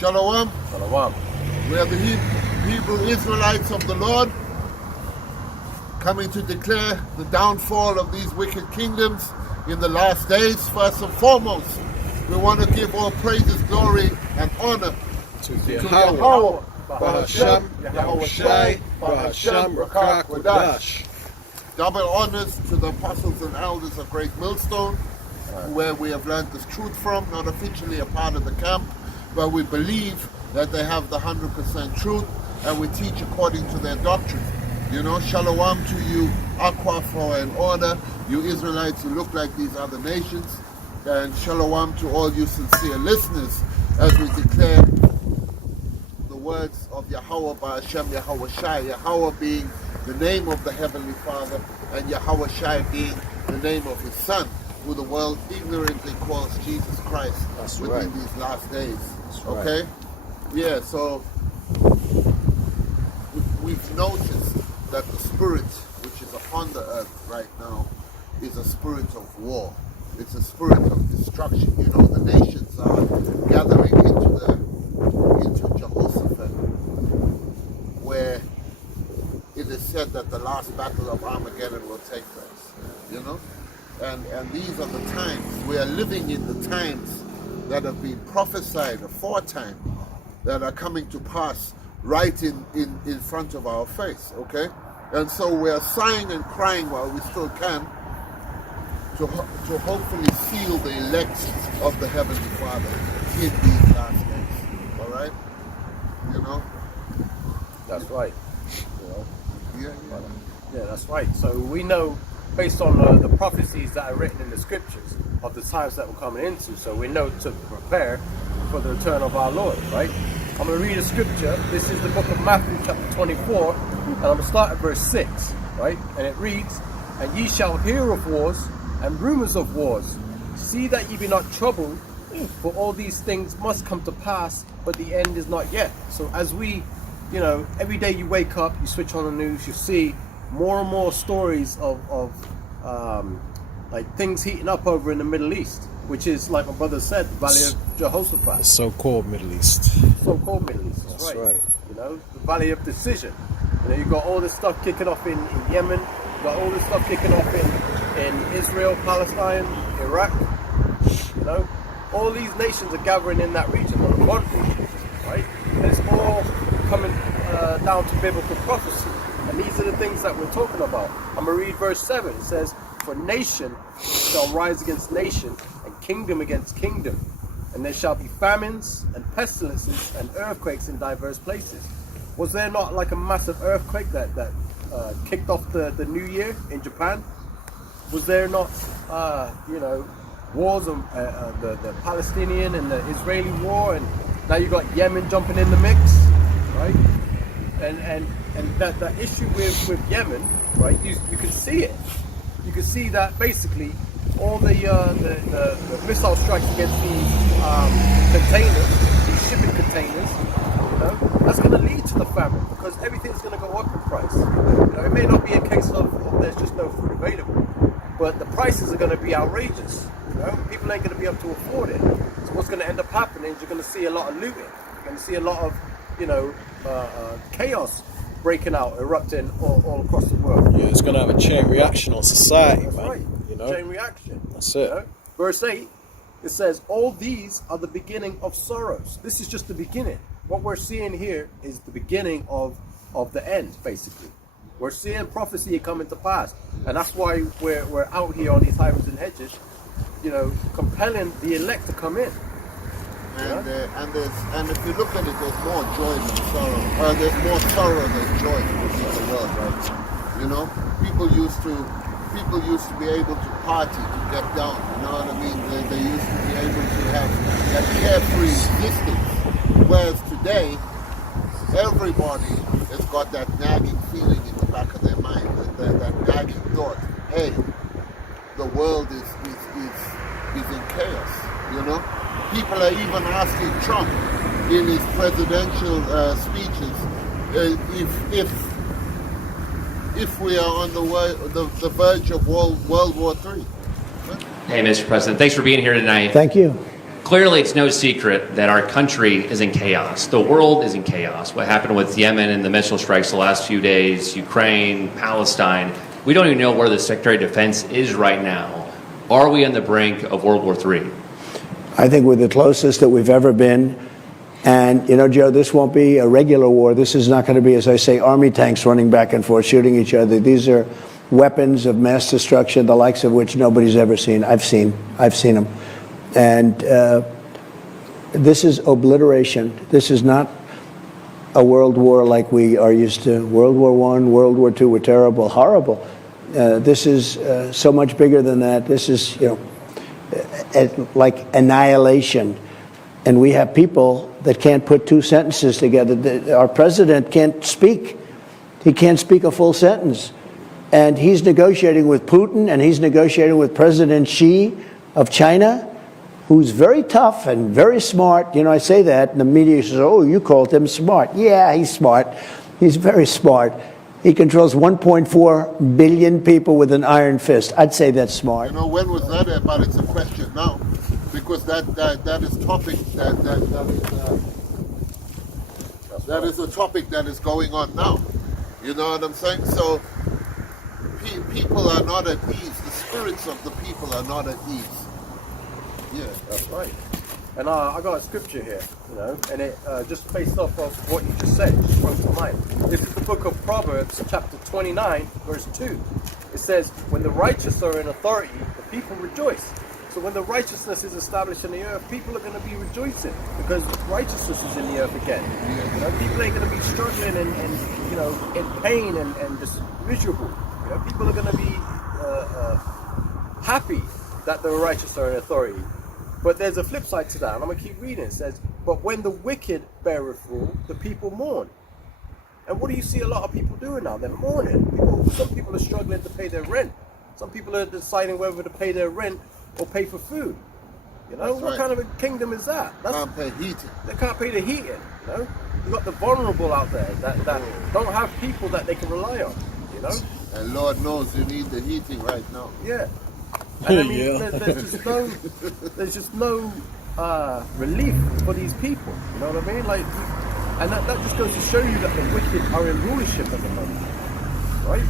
Shalom. Shalom. We are the Hebrew Israelites of the Lord, coming to declare the downfall of these wicked kingdoms in the last days. First and foremost, we want to give all praises, glory, and honor to Yahweh, Bahasham, Yahushai, Bahasham, Rakak, Wadash. Double honors to the apostles and elders of Great Millstone, where we have learned this truth from, not officially a part of the camp, but we believe that they have the 100% truth, and we teach according to their doctrine. You know, shalom to you, Aqua for an order, you Israelites who look like these other nations, and shalom to all you sincere listeners as we declare the words of Yahweh Ba'ashem Yahushai, Yahweh being the name of the Heavenly Father, and Yahushai being the name of His Son, who the world ignorantly calls Jesus Christ. That's within right. these last days. That's right. Okay? Yeah, so we've noticed that the spirit which is upon the earth right now is a spirit of war. It's a spirit of destruction. You know, the nations are gathering into Jehoshaphat, where it is said that the last battle of Armageddon will take place. You know? And these are the times. We are living in the times that have been prophesied aforetime, that are coming to pass right in front of our face, okay? And so we are sighing and crying while we still can to hopefully seal the elect of the Heavenly Father in these last days, all right? You know? That's right. You know? Yeah. Yeah, that's right. So we know, based on the prophecies that are written in the scriptures of the times that we're coming into, so we know to prepare for the return of our Lord, right? I'm going to read a scripture. This is the book of Matthew chapter 24, and I'm going to start at verse 6, right? And it reads, "And ye shall hear of wars and rumors of wars. See that ye be not troubled, for all these things must come to pass, but the end is not yet." So as we, you know, every day you wake up, you switch on the news, you see more and more stories of like things heating up over in the Middle East, which is, like my brother said, the Valley of Jehoshaphat. The so-called Middle East. So-called Middle East, That's right. You know, the Valley of Decision. You know, you've got all this stuff kicking off in Yemen, you've got all this stuff kicking off in Israel, Palestine, Iraq. You know, all these nations are gathering in that region, on one region, right? And it's all coming down to biblical prophecy. And these are the things that we're talking about. I'm going to read verse 7. It says, "For nation shall rise against nation, and kingdom against kingdom. And there shall be famines, and pestilences, and earthquakes in diverse places." Was there not like a massive earthquake that kicked off the new year in Japan? Was there not, you know, wars on the Palestinian and the Israeli war? And now you got Yemen jumping in the mix, right? And that issue with Yemen, right? You can see it. You can see that basically all the missile strikes against these containers, these shipping containers, you know, that's going to lead to the famine, because everything's going to go up in price. You know, it may not be a case of there's just no food available, but the prices are going to be outrageous. You know, people ain't going to be able to afford it. So what's going to end up happening is you're going to see a lot of looting. You're going to see a lot of, you know, chaos breaking out, erupting all across the world. Yeah, it's going to have a chain reaction on society, That's man. right. You know? Chain reaction. That's it. You know? Verse 8, it says, "All these are the beginning of sorrows." This is just the beginning. What we're seeing here is the beginning of the end, basically. We're seeing prophecy coming to pass. And that's why we're out here on these highways and hedges, you know, compelling the elect to come in. And if you look at it, there's more joy than sorrow. There's more sorrow than joy in the world, right? You know, people used to be able to party, to get down. You know what I mean? They used to be able to have that carefree existence. Whereas today, everybody has got that nagging feeling in the back of their mind, that nagging thought. Hey, the world is in chaos. You know. People are even asking Trump in his presidential speeches if we are on the verge of World War III. Hey, Mr. President, thanks for being here tonight. Thank you. Clearly, it's no secret that our country is in chaos. The world is in chaos. What happened with Yemen and the missile strikes the last few days, Ukraine, Palestine, we don't even know where the Secretary of Defense is right now. Are we on the brink of World War III? I think we're the closest that we've ever been. And, you know, Joe, this won't be a regular war. This is not going to be, as I say, army tanks running back and forth, shooting each other. These are weapons of mass destruction, the likes of which nobody's ever seen. I've seen them. And this is obliteration. This is not a world war like we are used to. World War I, World War II were terrible, horrible. This is so much bigger than that. This is, you know, like annihilation. And we have people that can't put two sentences together. Our president can't speak. He can't speak a full sentence. And he's negotiating with Putin, and he's negotiating with President Xi of China, who's very tough and very smart. You know, I say that, and the media says, oh, you called him smart. Yeah, he's smart. He's very smart. He controls 1.4 billion people with an iron fist. I'd say that's smart. You know, when was that? But it's a question now, because that is topic that is a topic that is going on now. You know what I'm saying? So people are not at ease. The spirits of the people are not at ease. Yeah, that's right. And I got a scripture here, you know, and it just based off of what you just said, just sprung to mind. This is the book of Proverbs, chapter 29, verse 2. It says, when the righteous are in authority, the people rejoice. So when the righteousness is established in the earth, people are going to be rejoicing because righteousness is in the earth again. You know, people ain't going to be struggling and you know, in pain and just miserable. You know, people are going to be happy that the righteous are in authority. But there's a flip side to that, and I'm going to keep reading. It says, but when the wicked beareth rule, the people mourn. And what do you see a lot of people doing now? They're mourning. Some people are struggling to pay their rent. Some people are deciding whether to pay their rent or pay for food. You know, That's what right. kind of a kingdom is that? Can't pay heating. They can't pay the heating, you know? You've got the vulnerable out there that don't have people that they can rely on, you know? And Lord knows you need the heating right now. Yeah. And I mean, Yeah. there's just no relief for these people. You know what I mean? Like, and that just goes to show you that the wicked are in rulership at the moment, right?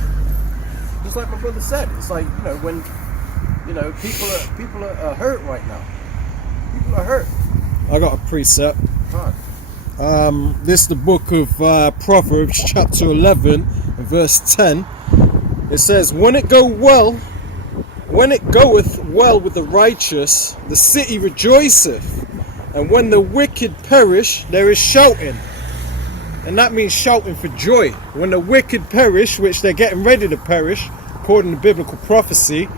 Just like my brother said, it's like, you know, when, you know, people are hurt right now. People are hurt. I got a precept. Right. This is the book of Proverbs, chapter 11, and verse 10. It says, when it goeth well with the righteous, the city rejoiceth, and when the wicked perish, there is shouting. And that means shouting for joy. When the wicked perish, which they're getting ready to perish, according to biblical prophecy,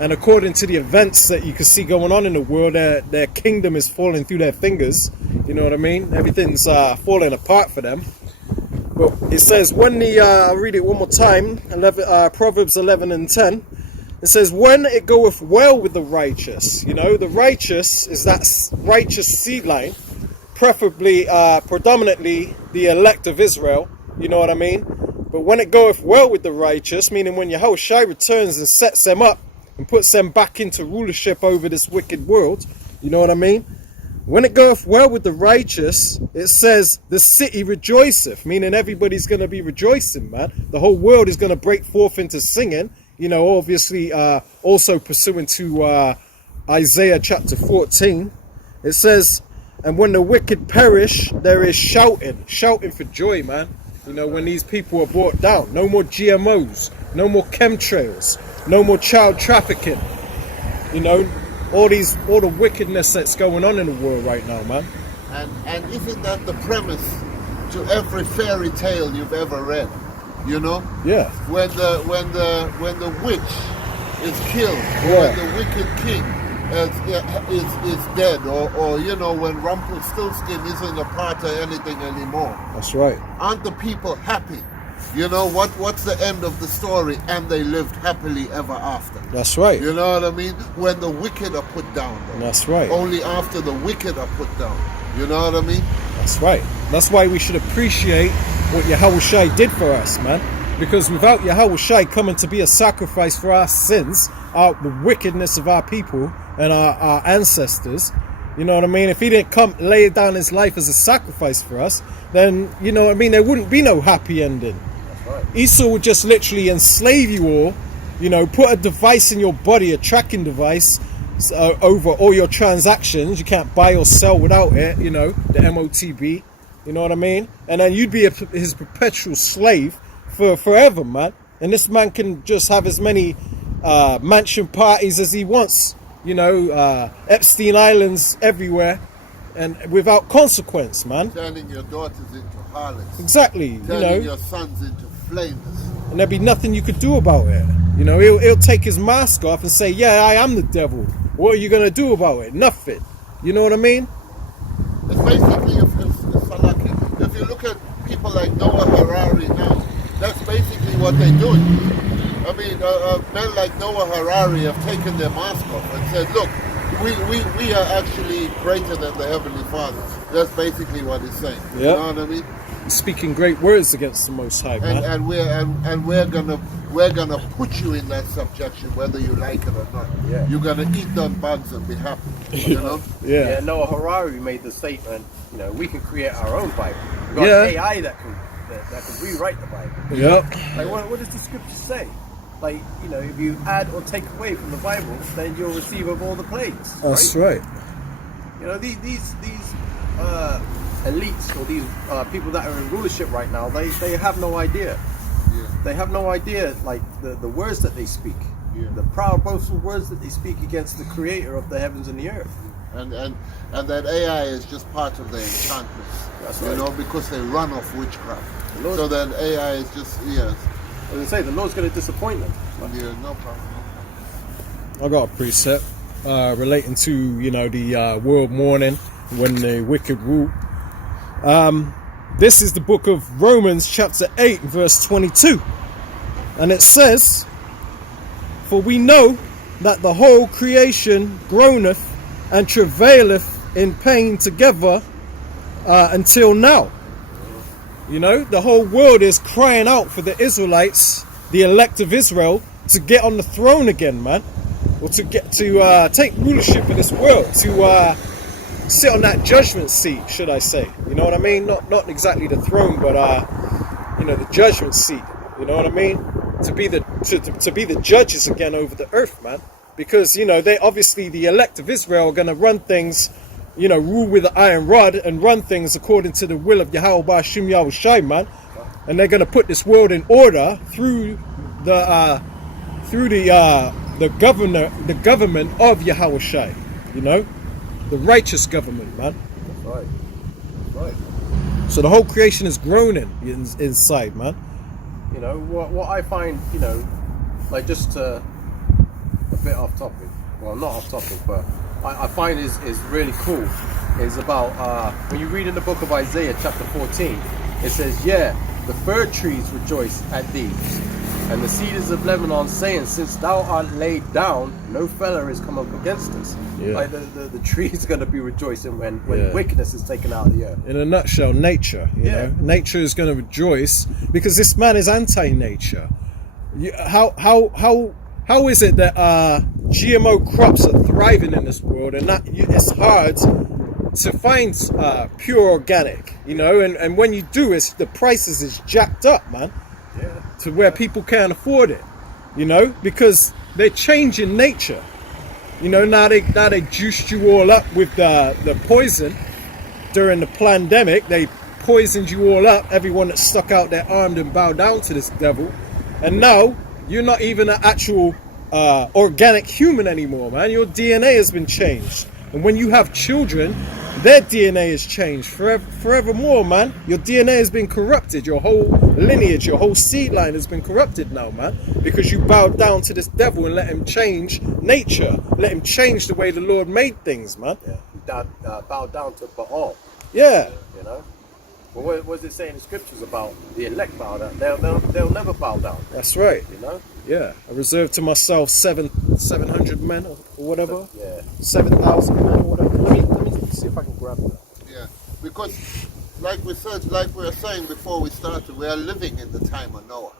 and according to the events that you can see going on in the world, their kingdom is falling through their fingers. You know what I mean? Everything's falling apart for them. But it says, I'll read it one more time, Proverbs 11 and 10. It says, when it goeth well with the righteous. You know, the righteous is that righteous seed line, preferably, predominantly the elect of Israel. You know what I mean? But when it goeth well with the righteous, meaning when Yahushua returns and sets them up and puts them back into rulership over this wicked world, you know what I mean? When it goeth well with the righteous, it says the city rejoiceth, meaning everybody's going to be rejoicing, man. The whole world is going to break forth into singing, you know, obviously also pursuant to Isaiah chapter 14. It says, and when the wicked perish, there is shouting for joy, man. You know, when these people are brought down, no more GMOs, no more chemtrails, no more child trafficking, you know, all the wickedness that's going on in the world right now, man. And isn't that the premise to every fairy tale you've ever read? You know? Yeah. When the witch is killed, Yeah. when the wicked king is dead, or you know, when Rumpelstiltskin isn't a part of anything anymore. That's right. Aren't the people happy? You know what's the end of the story? And they lived happily ever after. That's right. You know what I mean? When the wicked are put down, though. That's right. Only after the wicked are put down. You know what I mean? That's right. That's why we should appreciate what Yahushua did for us, man. Because without Yahushua coming to be a sacrifice for our sins, the wickedness of our people and our ancestors, You know what I mean? If he didn't come lay down his life as a sacrifice for us, then, you know what I mean, there wouldn't be no happy ending. That's right. Esau would just literally enslave you all, you know, put a device in your body, a tracking device, over all your transactions. You can't buy or sell without it, you know, the MOTB, you know what I mean? And then you'd be his perpetual slave for forever, man. And this man can just have as many mansion parties as he wants, you know, Epstein Islands everywhere, and without consequence, man. Turning your daughters into harlots. Exactly, you Turning know. your sons into flames. And there'd be nothing you could do about it. You know, he'll take his mask off and say, yeah, I am the devil. What are you going to do about it? Nothing. You know what I mean? It's basically, if you look at people like Noah Harari now, that's basically what they're doing. I mean, men like Noah Harari have taken their mask off and said, look, we are actually greater than the Heavenly Father. That's basically what he's saying. You Yep. know what I mean? Speaking great words against the Most High, man. And we're gonna put you in that subjection whether you like it or not. Yeah. You're gonna eat them bugs and be happy. You know? Yeah. Yeah, Noah Harari made the statement, you know, we can create our own Bible. We've got Yeah. AI that can rewrite the Bible. Yep. Like, what does the scripture say? Like, you know, if you add or take away from the Bible, then you'll receive of all the plagues. That's right? right. You know, these elites or these people that are in rulership right now, they have no idea. Yeah. They have no idea, like, the words that they speak. Yeah. The proud, boastful words that they speak against the creator of the heavens and the earth. And that AI is just part of their enchantments. That's You right. know, because they run off witchcraft. The Lord- So that AI is just, yes. As I say, the Lord's going to disappoint them. Yeah, no problem. I got a precept relating to, you know, the world mourning when the wicked rule. This is the book of Romans chapter 8 verse 22. And it says, for we know that the whole creation groaneth and travaileth in pain together until now. You know, the whole world is crying out for the Israelites, the elect of Israel, to get on the throne again, man. Or to get to take rulership of this world, to sit on that judgment seat, should I say. You know what I mean? Not exactly the throne, but you know, the judgment seat. You know what I mean? To be the judges again over the earth, man. Because, you know, they obviously, the elect of Israel, are going to run things, you know, rule with an iron rod and run things according to the will of Yahweh Ba'ashim Yahushai, man. And they're going to put this world in order through the government of Yahushai, you know, the righteous government, man. That's right. That's right. So the whole creation is groaning inside, man. You know, what I find, you know, like, just a bit off topic, well, not off topic, but I find is really cool, is about when you read in the book of Isaiah chapter 14, it says, yeah, the fir trees rejoice at thee, and the cedars of Lebanon saying, since thou art laid down, no feller is come up against us. Yeah. Like, the trees are going to be rejoicing when Yeah. wickedness is taken out of the earth. In a nutshell, nature. You Yeah. know? Nature is going to rejoice because this man is anti-nature. How is it that GMO crops are thriving in this world, and that it's hard to find pure organic, you know? And when you do, the prices is jacked up, man, Yeah. to where people can't afford it, you know, because they're changing nature. You know, now they juiced you all up with the poison during the pandemic. They poisoned you all up, everyone that stuck out their arm and bowed down to this devil. And now you're not even an actual organic human anymore, man. Your DNA has been changed. And when you have children, their DNA is changed forevermore, man. Your DNA has been corrupted. Your whole lineage, your whole seed line has been corrupted now, man. Because you bowed down to this devil and let him change nature. Let him change the way the Lord made things, man. Yeah. Bow down to Baal. Yeah. You know, well, what does it say in the scriptures about the elect bow down? They'll never bow down. That's right. You know. Yeah. I reserved to myself 700 men or whatever. Yeah. 7,000 men or whatever. Let me see if I can grab that. Yeah, because like we were saying before we started, we are living in the time of Noah.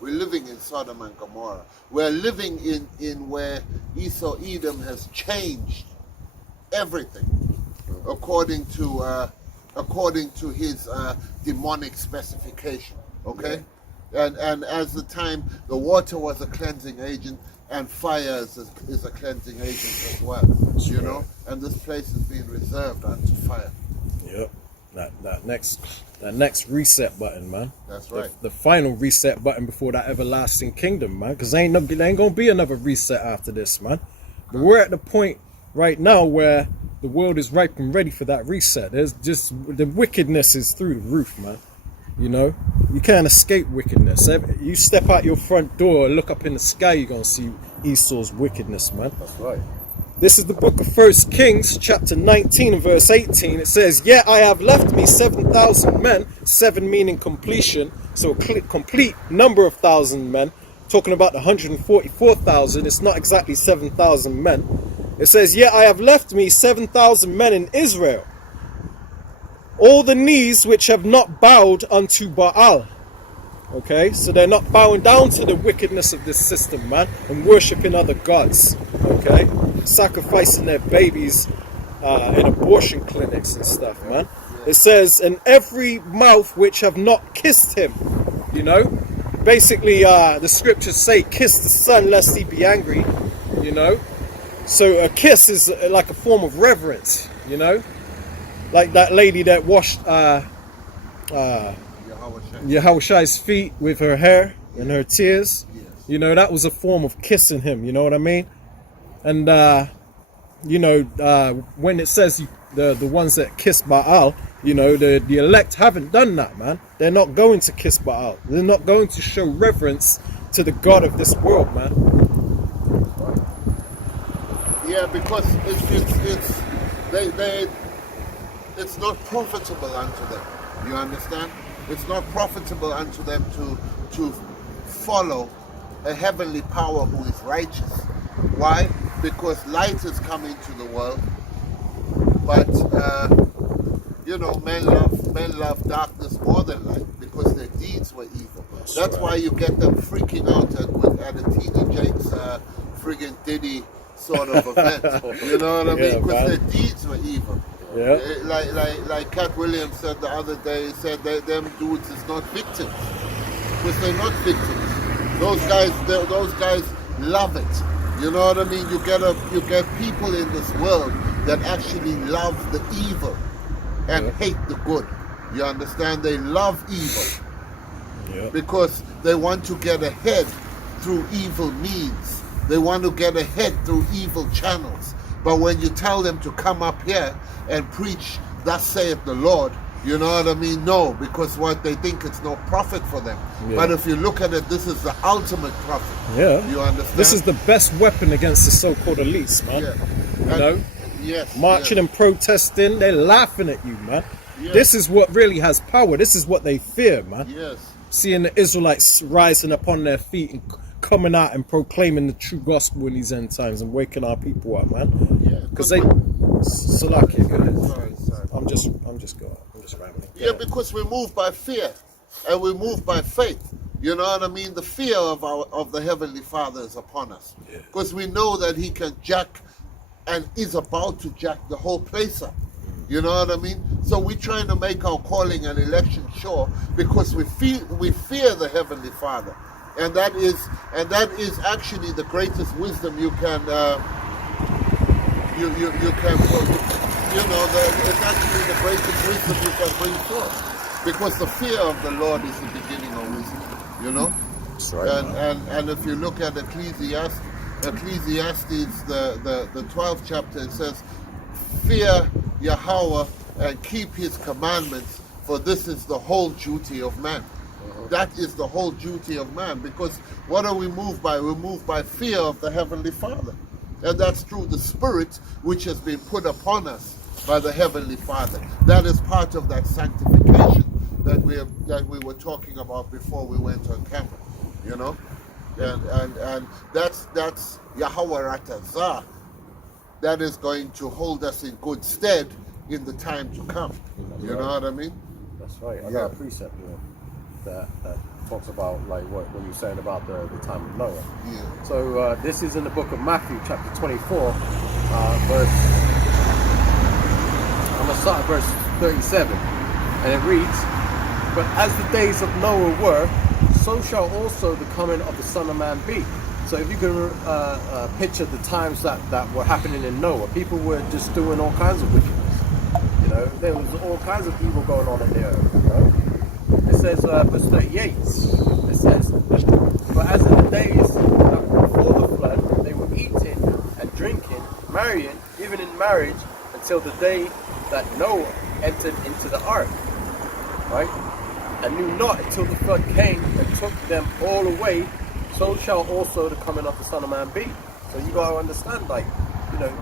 We're living in Sodom and Gomorrah. We're living in where Esau Edom has changed everything. according to his demonic specification. Okay, and as the time, the water was a cleansing agent, and fire is a cleansing agent as well. You know, and this place is being reserved unto fire. Yep. That next reset button, man. That's right. The final reset button before that everlasting kingdom, man. Because there ain't gonna be another reset after this, man. But we're at the point right now where the world is ripe and ready for that reset. There's just the wickedness is through the roof, man. You know, you can't escape wickedness. You step out your front door and look up in the sky, you're gonna see Esau's wickedness, man. That's right. This is the book of 1 Kings, chapter 19 and verse 18. It says, "Yet I have left me 7,000 men," 7 meaning completion, so a complete number of thousand men. Talking about the 144,000, it's not exactly 7,000 men. It says, "Yet I have left me 7,000 men in Israel, all the knees which have not bowed unto Baal." Okay, so they're not bowing down to the wickedness of this system, man, and worshipping other gods. Okay, sacrificing their babies in abortion clinics and stuff, man. It says, "And every mouth which have not kissed him," you know, basically the scriptures say, "Kiss the son lest he be angry," you know. So a kiss is like a form of reverence, you know, like that lady that washed Yahushai's feet with her hair and her tears. Yes. You know, that was a form of kissing him, you know what I mean? And you know, when it says the ones that kiss Baal, you know, the elect haven't done that, man. They're not going to kiss Baal. They're not going to show reverence to the God of this world, man. Yeah, because it's not profitable unto them. You understand? It's not profitable unto them to follow a heavenly power who is righteous. Why? Because light is coming to the world, but you know, men love darkness more than light because their deeds were evil. That's why you get them freaking out at a TD Jakes friggin' Diddy sort of event. You know what I mean? Because their deeds were evil. Yeah. Like Cat Williams said the other day, he said them dudes is not victims. Because they're not victims. Those guys love it. You know what I mean? You get people in this world that actually love the evil and hate the good. You understand? They love evil because they want to get ahead through evil means. They want to get ahead through evil channels. But when you tell them to come up here and preach, "Thus saith the Lord," you know what I mean? No, because what they think it's no profit for them. Yeah. But if you look at it, this is the ultimate profit. Yeah. You understand? This is the best weapon against the so-called elites, man. Yeah. You know? Yes. Marching and protesting, they're laughing at you, man. Yes. This is what really has power. This is what they fear, man. Yes. Seeing the Israelites rising up on their feet and coming out and proclaiming the true gospel in these end times and waking our people up, man. Yeah. Because they, Salaki, go ahead. Sorry. I'm just rambling. Yeah, because we move by fear and we move by faith. You know what I mean? The fear of the Heavenly Father is upon us. Because we know that He can jack and is about to jack the whole place up. You know what I mean? So we're trying to make our calling and election sure because we fear the Heavenly Father. And that is actually the greatest wisdom you can it's actually the greatest wisdom you can bring forth, because the fear of the Lord is the beginning of wisdom. You know, That's right, and if you look at Ecclesiastes, the 12th chapter, it says, "Fear Yahweh and keep His commandments, for this is the whole duty of man." That is the whole duty of man, because what are we moved by? We're moved by fear of the Heavenly Father. And that's through the Spirit which has been put upon us by the Heavenly Father. That is part of that sanctification that we were talking about before we went on camera. You know? And that's Yahweh Ratazah. That is going to hold us in good stead in the time to come. You know what I mean? That's right. I got a precept here that talks about like what you're saying about the time of Noah. Yeah. So this is in the book of Matthew, chapter 24, going to start at verse 37. And it reads, "But as the days of Noah were, so shall also the coming of the Son of Man be." So if you can picture the times that were happening in Noah, people were just doing all kinds of wickedness. You know, there was all kinds of evil going on in the earth. You know? It says, verse 38, it says, "But as in the days that were before the flood, they were eating and drinking, marrying, even in marriage, until the day that Noah entered into the ark, right? And knew not until the flood came and took them all away, so shall also the coming of the Son of Man be." So you got to understand, like, you know,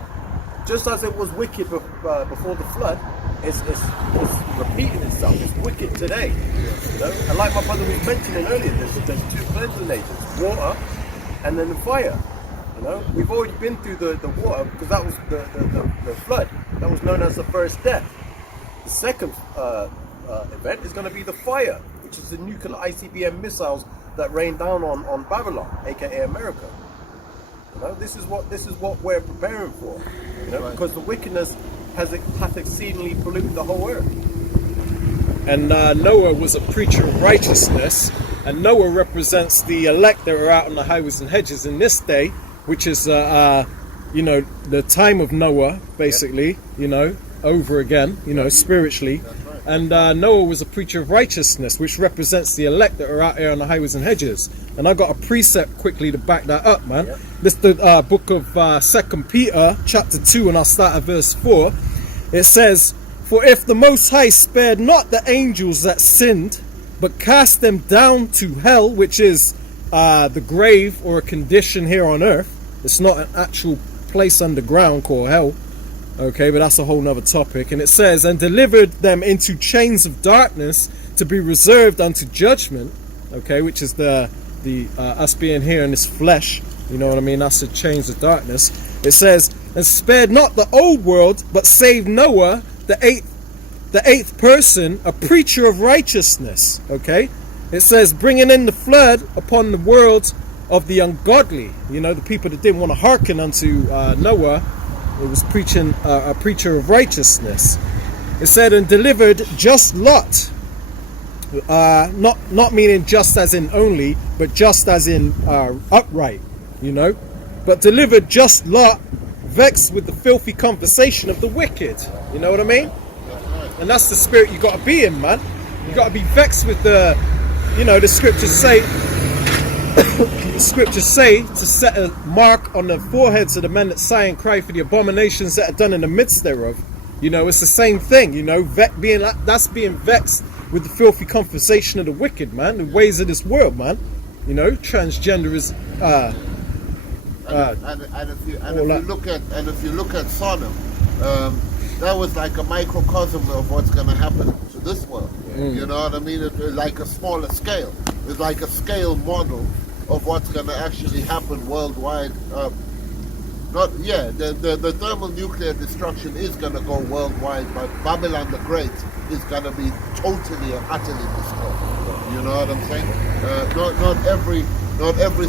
just as it was wicked before the flood, it's repeating itself. It's wicked today. You know? And like my brother was mentioning earlier, there's two cleansing agents, water and then the fire. You know, we've already been through the water because that was the flood. That was known as the first death. The second event is going to be the fire, which is the nuclear ICBM missiles that rain down on Babylon, aka America. You know, this is what we're preparing for. You know, because the wickedness hath exceedingly polluted the whole earth. And Noah was a preacher of righteousness, and Noah represents the elect that are out on the highways and hedges in this day, which is you know, the time of Noah, basically. You know, over again. You know, spiritually. And Noah was a preacher of righteousness, which represents the elect that are out here on the highways and hedges. And I got a precept quickly to back that up, man. Yep. This is the book of 2 Peter, chapter 2, and I'll start at verse 4. It says, "For if the Most High spared not the angels that sinned, but cast them down to hell," which is the grave or a condition here on earth. It's not an actual place underground called hell. Okay, but that's a whole nother topic. And it says, "And delivered them into chains of darkness to be reserved unto judgment." Okay, which is the us being here in this flesh. You know what I mean? That's the chains of darkness. It says, "And spared not the old world, but saved Noah, the eighth person, a preacher of righteousness." Okay, it says, "Bringing in the flood upon the world of the ungodly." You know, the people that didn't want to hearken unto Noah. It was preaching a preacher of righteousness. It said, "And delivered just Lot." Not meaning just as in only, but just as in upright, you know. "But delivered just Lot, vexed with the filthy conversation of the wicked." You know what I mean? And that's the spirit you got to be in, man. You got to be vexed with the, you know, the scriptures say. The scriptures say to set a mark on the foreheads of the men that sigh and cry for the abominations that are done in the midst thereof. You know, it's the same thing. You know, that's being vexed with the filthy conversation of the wicked, man. The ways of this world, man. You know, transgender is. If you look at Sodom, that was like a microcosm of what's going to happen to this world. You know what I mean? It's like a smaller scale. It's like a scale model of what's going to actually happen worldwide. The thermonuclear destruction is going to go worldwide, but Babylon the Great is going to be totally and utterly destroyed. You know what I'm saying? Not every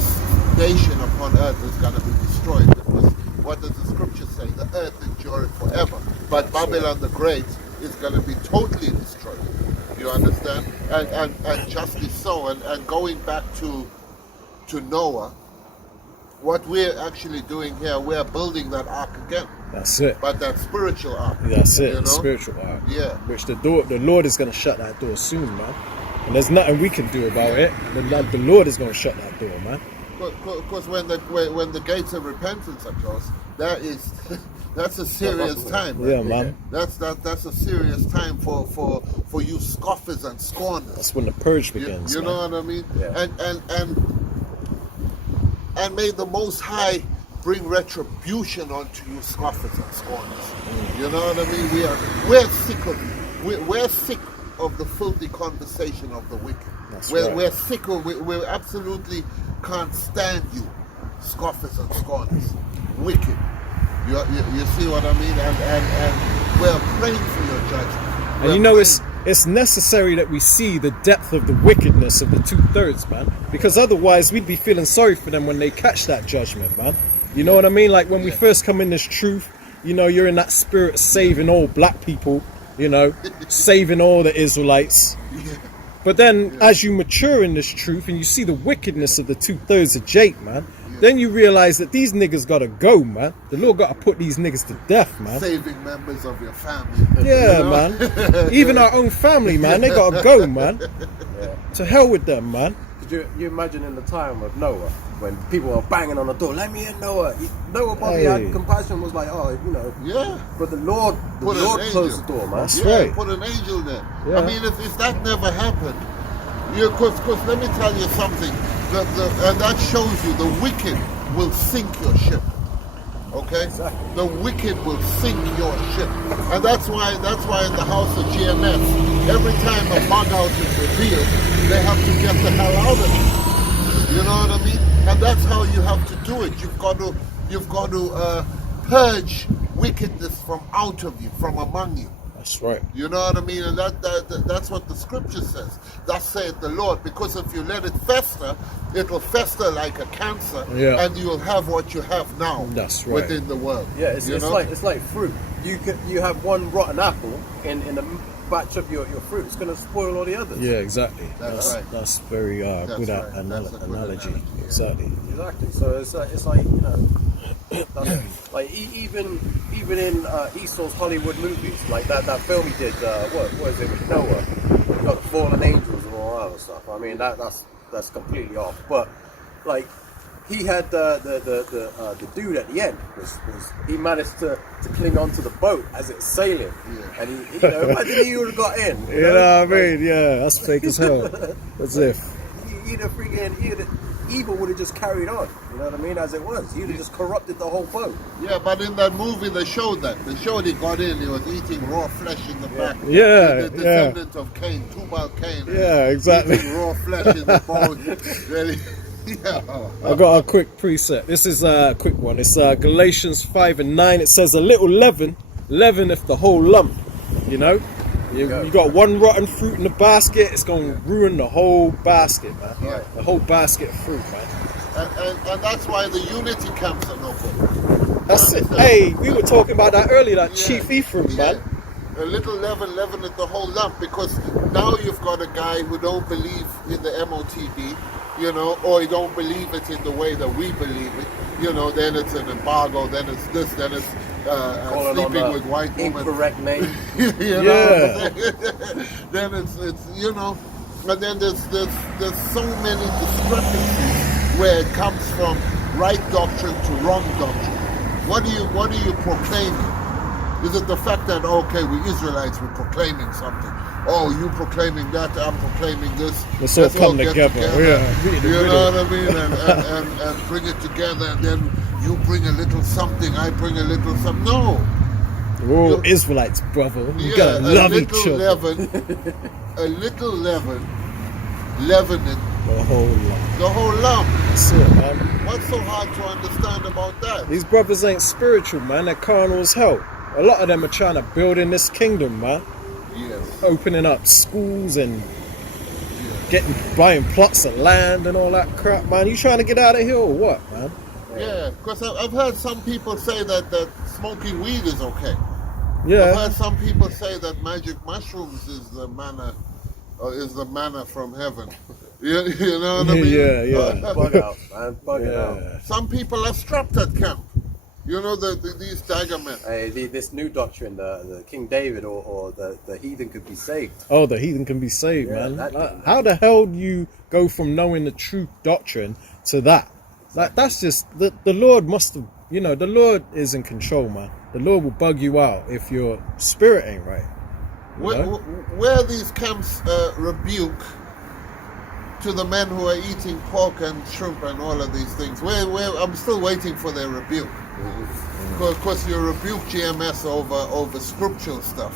nation upon earth is going to be destroyed, because what does the scripture say? The earth endureth forever, but Babylon the Great is going to be totally destroyed. You understand? And justly so. And going back to Noah, what we're actually doing here, we're building that ark again. That's it. But that spiritual ark. That's it, you know? the spiritual ark. Yeah. Which the Lord is going to shut that door soon, man. And there's nothing we can do about it. The Lord is going to shut that door, man. Because when the gates of repentance are closed, that's a serious time. Yeah, right? man. That's a serious time for you scoffers and scorners. That's when the purge begins. You know what I mean? Yeah. And may the Most High bring retribution onto you scoffers and scorners. You know what I mean? We're sick of it. We're sick of the filthy conversation of the wicked. We're sick of it. We absolutely can't stand you, scoffers and scorners. Wicked. You see what I mean? And we're praying for your judgment. And you know, it's necessary that we see the depth of the wickedness of the 2/3, man. Because otherwise we'd be feeling sorry for them when they catch that judgment, man. You know what I mean? Like when we first come in this truth, you know, you're in that spirit of saving all black people, you know, saving all the Israelites. But then as you mature in this truth and you see the wickedness of the 2/3 of Jake, man, then you realize that these niggas gotta go, man. The Lord gotta put these niggas to death, man. Saving members of your family. Yeah, you know? man. Even our own family, man, they gotta go, man. To hell with them, man. Could you imagine in the time of Noah, when people were banging on the door, let me in, Noah. Noah probably Hey. had compassion, was like, oh, you know. Yeah. But the Lord Put an closed angel. the door, man. That's Yeah, right. put an angel there. Yeah. I mean, if that never happened, because let me tell you something, and that shows you the wicked will sink your ship. Okay, Exactly. the wicked will sink your ship, and that's why in the house of GMS, every time a bug out is revealed, they have to get the hell out of it. You know what I mean? And that's how you have to do it. You've got to purge wickedness from out of you, from among you. That's right. You know what I mean? And that's what the scripture says. Thus saith the Lord. Because if you let it fester, it'll fester like a cancer, Yeah. and you'll have what you have now That's right. within the world. Yeah, it's you know? like fruit. You have one rotten apple in the batch of your fruit. It's going to spoil all the others. Yeah, exactly. That's right. That's very That's good right. That's a good analogy. analogy, yeah. Exactly. Exactly. So it's like, you know, that's, like even in Esau's Hollywood movies, like that film he did. What is it with Noah? He got the fallen angels and all that other stuff. I mean that's completely off. But like he had the dude at the end was he managed to cling onto the boat as it's sailing, Yeah. and he, you know, imagine he would have got in. You know what I mean? Yeah, that's fake as hell. As if. Evil would have just carried on, you know what I mean, as it was. He'd have just corrupted the whole boat. Yeah, but in that movie they showed that. They showed he got in, he was eating raw flesh in the back. Yeah, The descendant of Cain, Tubal Cain. Yeah, exactly. Eating raw flesh in the boat. Really? Yeah. I got a quick preset. This is a quick one. It's Galatians 5:9. It says a little leaven leaveneth the whole lump. You know? You got one rotten fruit in the basket, it's going to ruin the whole basket, man. Yeah. The whole basket of fruit, man. And that's why the unity camps are no good. That's it. Understand? Hey, we were talking about that earlier, that Yeah. Chief Ephraim, Yeah. man. A little leaven at the whole lump, because now you've got a guy who don't believe in the MOTB, you know, or he don't believe it in the way that we believe it. You know, then it's an embargo, then it's this, then it's Calling sleeping on with white women. incorrect name. You know? Yeah. Then it's you know, and then there's so many discrepancies where it comes from right doctrine to wrong doctrine. What are you proclaiming? Is it the fact that okay, we Israelites, we're proclaiming something? Oh, you proclaiming that, I'm proclaiming this. Let's all come get together. Yeah, meet in the You middle. know what I mean? And bring it together, and then you bring a little something, I bring a little something. No. We're all Israelites, brother. We Yeah, gotta love each other. A little leaven, leavening The whole lot. the whole lump. That's it, man. What's so hard to understand about that? These brothers ain't spiritual, man. They're carnal as hell. A lot of them are trying to build in this kingdom, man. Yes. Opening up schools and buying plots of land and all that crap, man. You trying to get out of here or what, man? Yeah, because I've heard some people say that smoking weed is okay. I've Yeah. heard some people say that magic mushrooms is the manna from heaven. You know what I mean? Yeah, yeah. Bug out, man. Bug it out. Yeah. Some people are strapped at camp. You know, these dagger men. Hey, this new doctrine, the King David or the heathen could be saved. Oh, the heathen can be saved, Yeah, man. that- Like, how the hell do you go from knowing the true doctrine to that? Like, that's just the Lord must have. You know, the Lord is in control, man. The Lord will bug you out if your spirit ain't right. Where these camps rebuke to the men who are eating pork and shrimp and all of these things, where I'm still waiting for their rebuke. Because you rebuke GMS over scriptural stuff.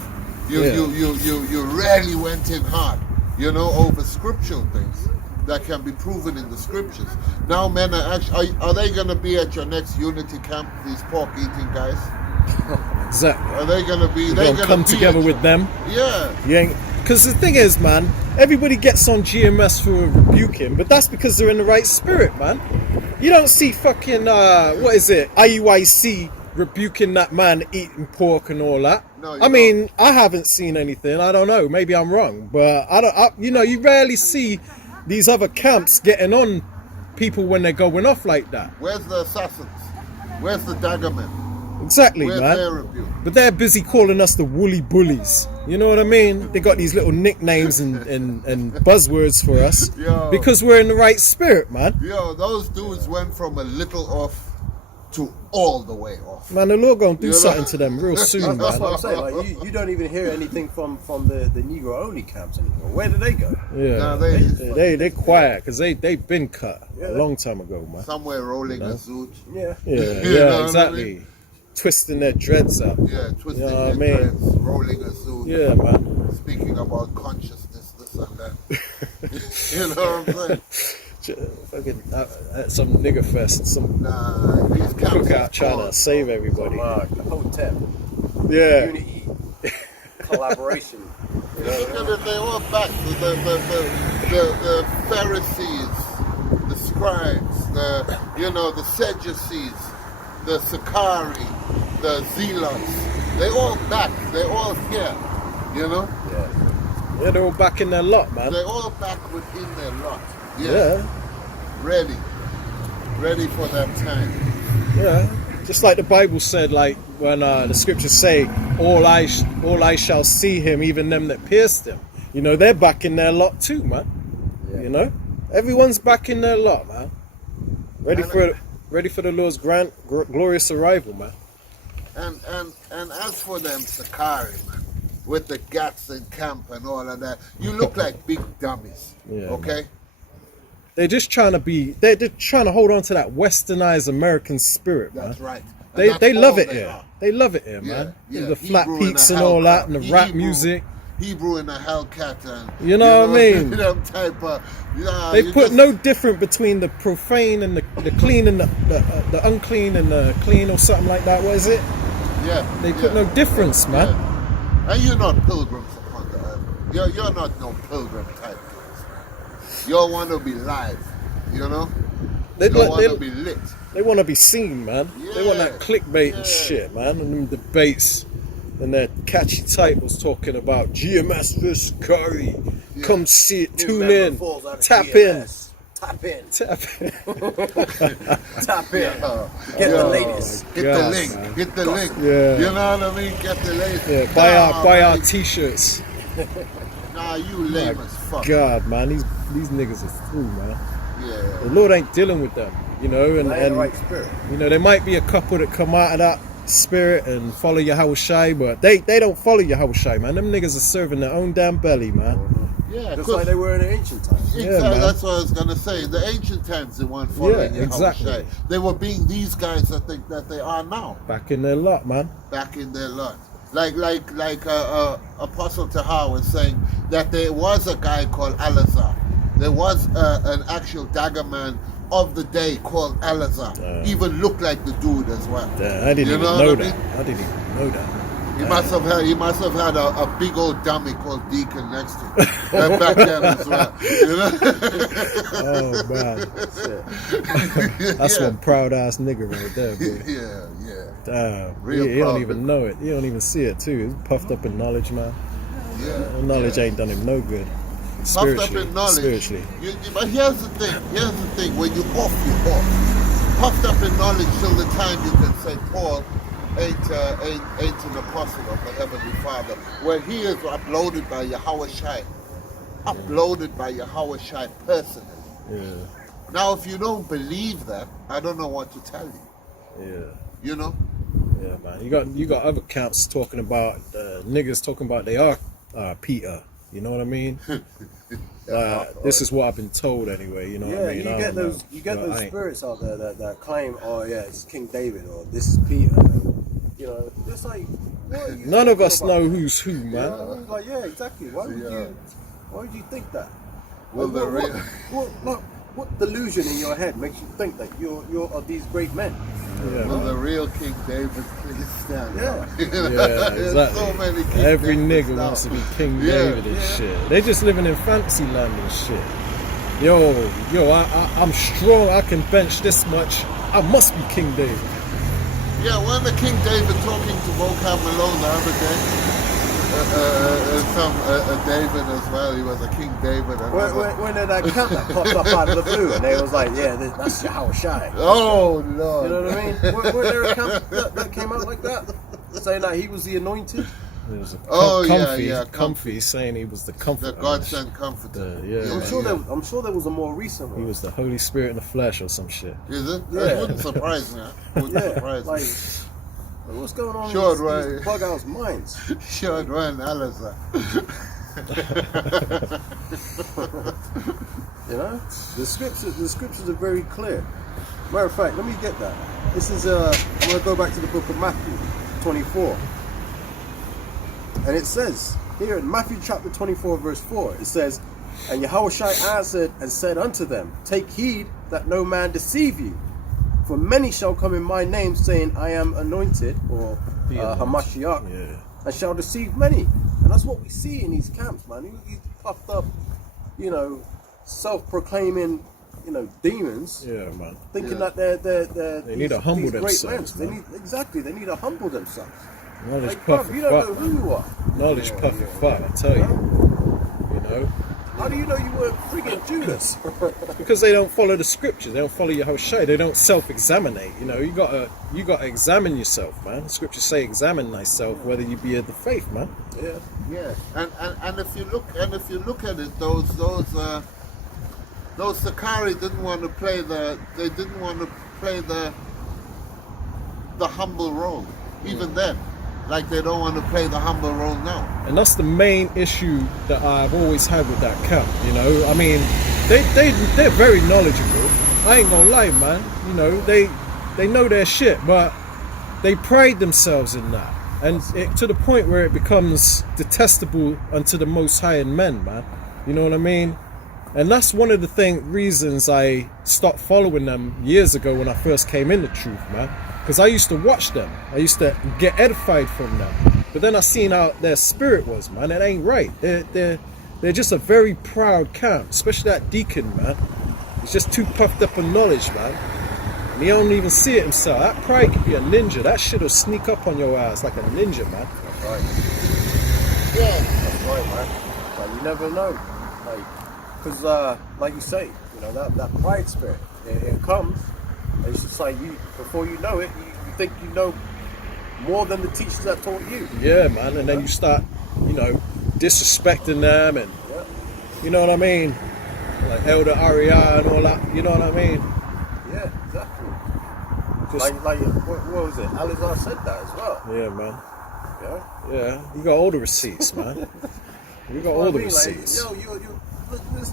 You really went in hard, you know, over scriptural things that can be proven in the scriptures. Now men are actually, are they going to be at your next unity camp, these pork eating guys? Exactly. Are they going to be? You They're gotta going come to be together at with your- them. Yeah. You ain't, because the thing is, man, everybody gets on GMS for rebuking, but that's because they're in the right spirit, man. You don't see fucking what is it, IUIC rebuking that man eating pork and all that. No, you I mean, I haven't seen anything. I don't know. Maybe I'm wrong, but you rarely see these other camps getting on people when they're going off like that. Where's the assassins? Where's the daggermen? Exactly, Where's man. their rebuke? But they're busy calling us the woolly bullies. You know what I mean? They got these little nicknames and buzzwords for us Yo. because we're in the right spirit, man. Yo, those dudes went from a little off to all the way off. Man, the Lord gonna do You know? something to them real soon, That's man. what I'm saying. Like you don't even hear anything from the Negro only camps anymore. Where do they go? Yeah, Nah, they quiet because they been cut Yeah. a long time ago, man. somewhere rolling a zoot. Yeah. Yeah, You know yeah, what I exactly. mean? Twisting their dreads up. Yeah, twisting You know what I their mean? dreads, rolling a zoot. Yeah, man. Speaking about consciousness, this and that. You know what I'm saying? Fucking some nigger fest, some Nah, these camps cookout is trying called- to save everybody. The Hotep, Yeah, unity, collaboration. You know? Look at it, they all back. The Pharisees, the scribes, the Sadducees, the Sakari, the Zealots. They all back. They all here. You know? yeah, they're all back in their lot, man. They all back within their lot. Yeah, Ready. Ready for that time. yeah. Just like the Bible said, like when the scriptures say, "All I shall see him, even them that pierced him." You know, they're back in their lot too, man. You know, everyone's back in their lot, man. Ready for the Lord's glorious arrival, man. And as for them Sakari, man, with the gats in camp and all of that, you look like big dummies. Yeah, okay? They're just trying to hold on to that westernized American spirit, man. That's right. And They that's love all it they here. are. They love it here, Yeah, man. yeah. The flat Hebrew peaks a and all that, and the Hellcat. rap Hebrew- music. Hebrew and a Hellcat and You know what I mean? Them type of They you put just- no different between the profane and the clean and the unclean and the clean or something like that. What is it? Yeah. They put yeah, no difference, man. yeah. And you're not pilgrims upon the earth. You're not no pilgrim type dudes. You all want to be live, you know? They You want to they, be lit. they want to be seen, man. They want that Yeah, clickbait and yeah. shit, man. And them debates and their catchy titles talking about GMS vs. Curry. Yeah. Come see it, New tune member in, falls out of tap GMS. Tap in. in, tap in. Tap in. Yeah. Get the Yeah. latest. Get God, the link. man. Get the link. Yeah. You know what I mean? Get the latest. Yeah, Nah, buy our man. t-shirts. Nah, you lame as fuck. God, man, these niggas are through, man. Yeah. The Lord ain't dealing with them, you know, and, They ain't the right spirit. you know, there might be a couple that come out of that spirit and follow Yahweh Shai, but they don't follow Yahweh Shai, man. Them niggas are serving their own damn belly, man. Yeah, Just 'cause- like they were in the ancient times. Yeah, exactly, man. that's what I was gonna say. The ancient times they weren't following Yeah, Yahushua. exactly. They were being these guys I think that they are now, Back in their lot, man. back in their lot. Like Apostle Tahar was saying that there was a guy called Alazar. There was an actual dagger man of the day called Alazar. Even looked like the dude as well. Damn, I didn't You even know know what I that. mean? I didn't even know that. He must have had a big old dummy called Deacon next to him back then as well. You know? Oh man, that's Yeah. one proud ass nigga right there, boy. Yeah. Damn, Real he don't proud even nigga. know it. He don't even see it too. He's puffed up in knowledge, man. Yeah. Knowledge ain't done him no good. Puffed up Spiritually, in knowledge. spiritually. But here's the thing. When you off, you off. Puffed up in knowledge till the time you can say Paul ain't an apostle of the Heavenly Father. Where he is uploaded by Yahweh Shai. Uploaded by Yahweh Shai personally. Yeah, Now, if you don't believe that, I don't know what to tell you. yeah. You know? Yeah, man. You got other camps talking about niggas talking about they are Peter. You know what I mean? This is what I've been told anyway. You know what Yeah, I mean? you I get don't those know. you get But those I ain't- spirits out there that claim, oh yeah, it's King David or this is Peter. You know, it's like what are you None of talking us about? know who's who, man. Yeah, like yeah, exactly. Why would you think that? Well, the real- What delusion in your head makes you think that you're of these great men? Yeah, Will man. the real King David please stand Yeah. up? Yeah, There's exactly. so many King Every Davids nigga now. wants to be King Yeah. David and shit. They just living in fantasy land and shit. Yo, I'm strong. I can bench this much. I must be King David. Yeah, when the King David talking to Vocab Malone the other day, David as well. He was a King David. And When did that camp that popped up out of the blue, and they was like, "Yeah, that's Yahweh Shai." oh Lord! You know what I mean? When there a camp that came out like that, saying that he was the anointed? It was a yeah, comfy, saying he was the comforter. The God sent comforter. Yeah. I'm sure there was a more recent one. He was the Holy Spirit in the flesh or some shit. Is it? Yeah. It wouldn't surprise me. It wouldn't surprise like, me. what's going on Sure, in right. these bug out's minds? Sure, Ryan Aliza. You know, the scriptures are very clear. Matter of fact, let me get that. This is I'm gonna go back to the book of Matthew 24, and it says here in Matthew chapter 24 verse 4, it says, "And Yahushua answered and said unto them, Take heed that no man deceive you, for many shall come in my name, saying, I am anointed, or Hamashiach, and shall deceive many." And that's what we see in these camps, man. These puffed up, you know, self-proclaiming, you know, demons. Yeah, man. Thinking that they're They need to humble these great themselves, men. man. They need to humble themselves. Knowledge Like, puff bruv, you don't know who you are. Knowledge puff and fat, I tell you. You know? How do you know you weren't friggin' Judas? Because they don't follow the scriptures, they don't follow Yahushua, they don't self-examinate. You know, you gotta examine yourself, man. The scriptures say examine thyself whether you be of the faith, man. Yeah. Yeah, and if you look at it, those Sakari didn't want to play the humble role, even then. Like they don't want to play the humble role now. And that's the main issue that I've always had with that camp, you know. I mean, they're very knowledgeable. I ain't gonna lie, man. You know, they know their shit, but they pride themselves in that. And to the point where it becomes detestable unto the Most High in men, man. You know what I mean? And that's one of the reasons I stopped following them years ago when I first came in the truth, man. Because I used to watch them. I used to get edified from them. But then I seen how their spirit was, man. It ain't right. They're just a very proud camp, especially that deacon, man. He's just too puffed up on knowledge, man. And he don't even see it himself. That pride could be a ninja. That shit'll sneak up on your ass like a ninja, man. That's right. Yeah. That's right, man. But you never know. Because, like you say, you know, that pride spirit, it comes. It's just like before you know it, you think you know more than the teachers that taught you. Yeah, man. And then you start, you know, disrespecting them and, you know what I mean? Like Elder Aria and all that, you know what I mean? Yeah, exactly. Just, Like what was it? Alizar said that as well. yeah, man. Yeah. Yeah, you got all the receipts, man. You got all the receipts. Like, yo, you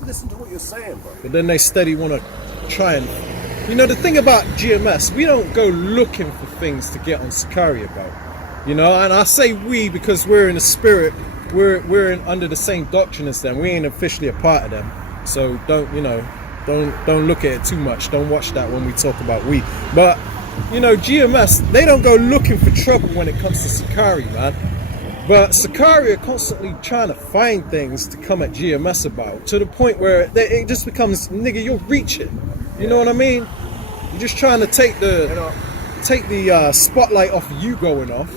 listen to what you're saying, bro. But then they steady want to try and... You know, the thing about GMS, we don't go looking for things to get on Sakari about. You know, and I say we because we're in the spirit, we're under the same doctrine as them. We ain't officially a part of them. So don't look at it too much. Don't watch that when we talk about we. But, you know, GMS, they don't go looking for trouble when it comes to Sakari, man. But Sakari are constantly trying to find things to come at GMS about, to the point where it just becomes, nigga, you're reaching. You know what I mean? You're just trying to take the spotlight off of you going off,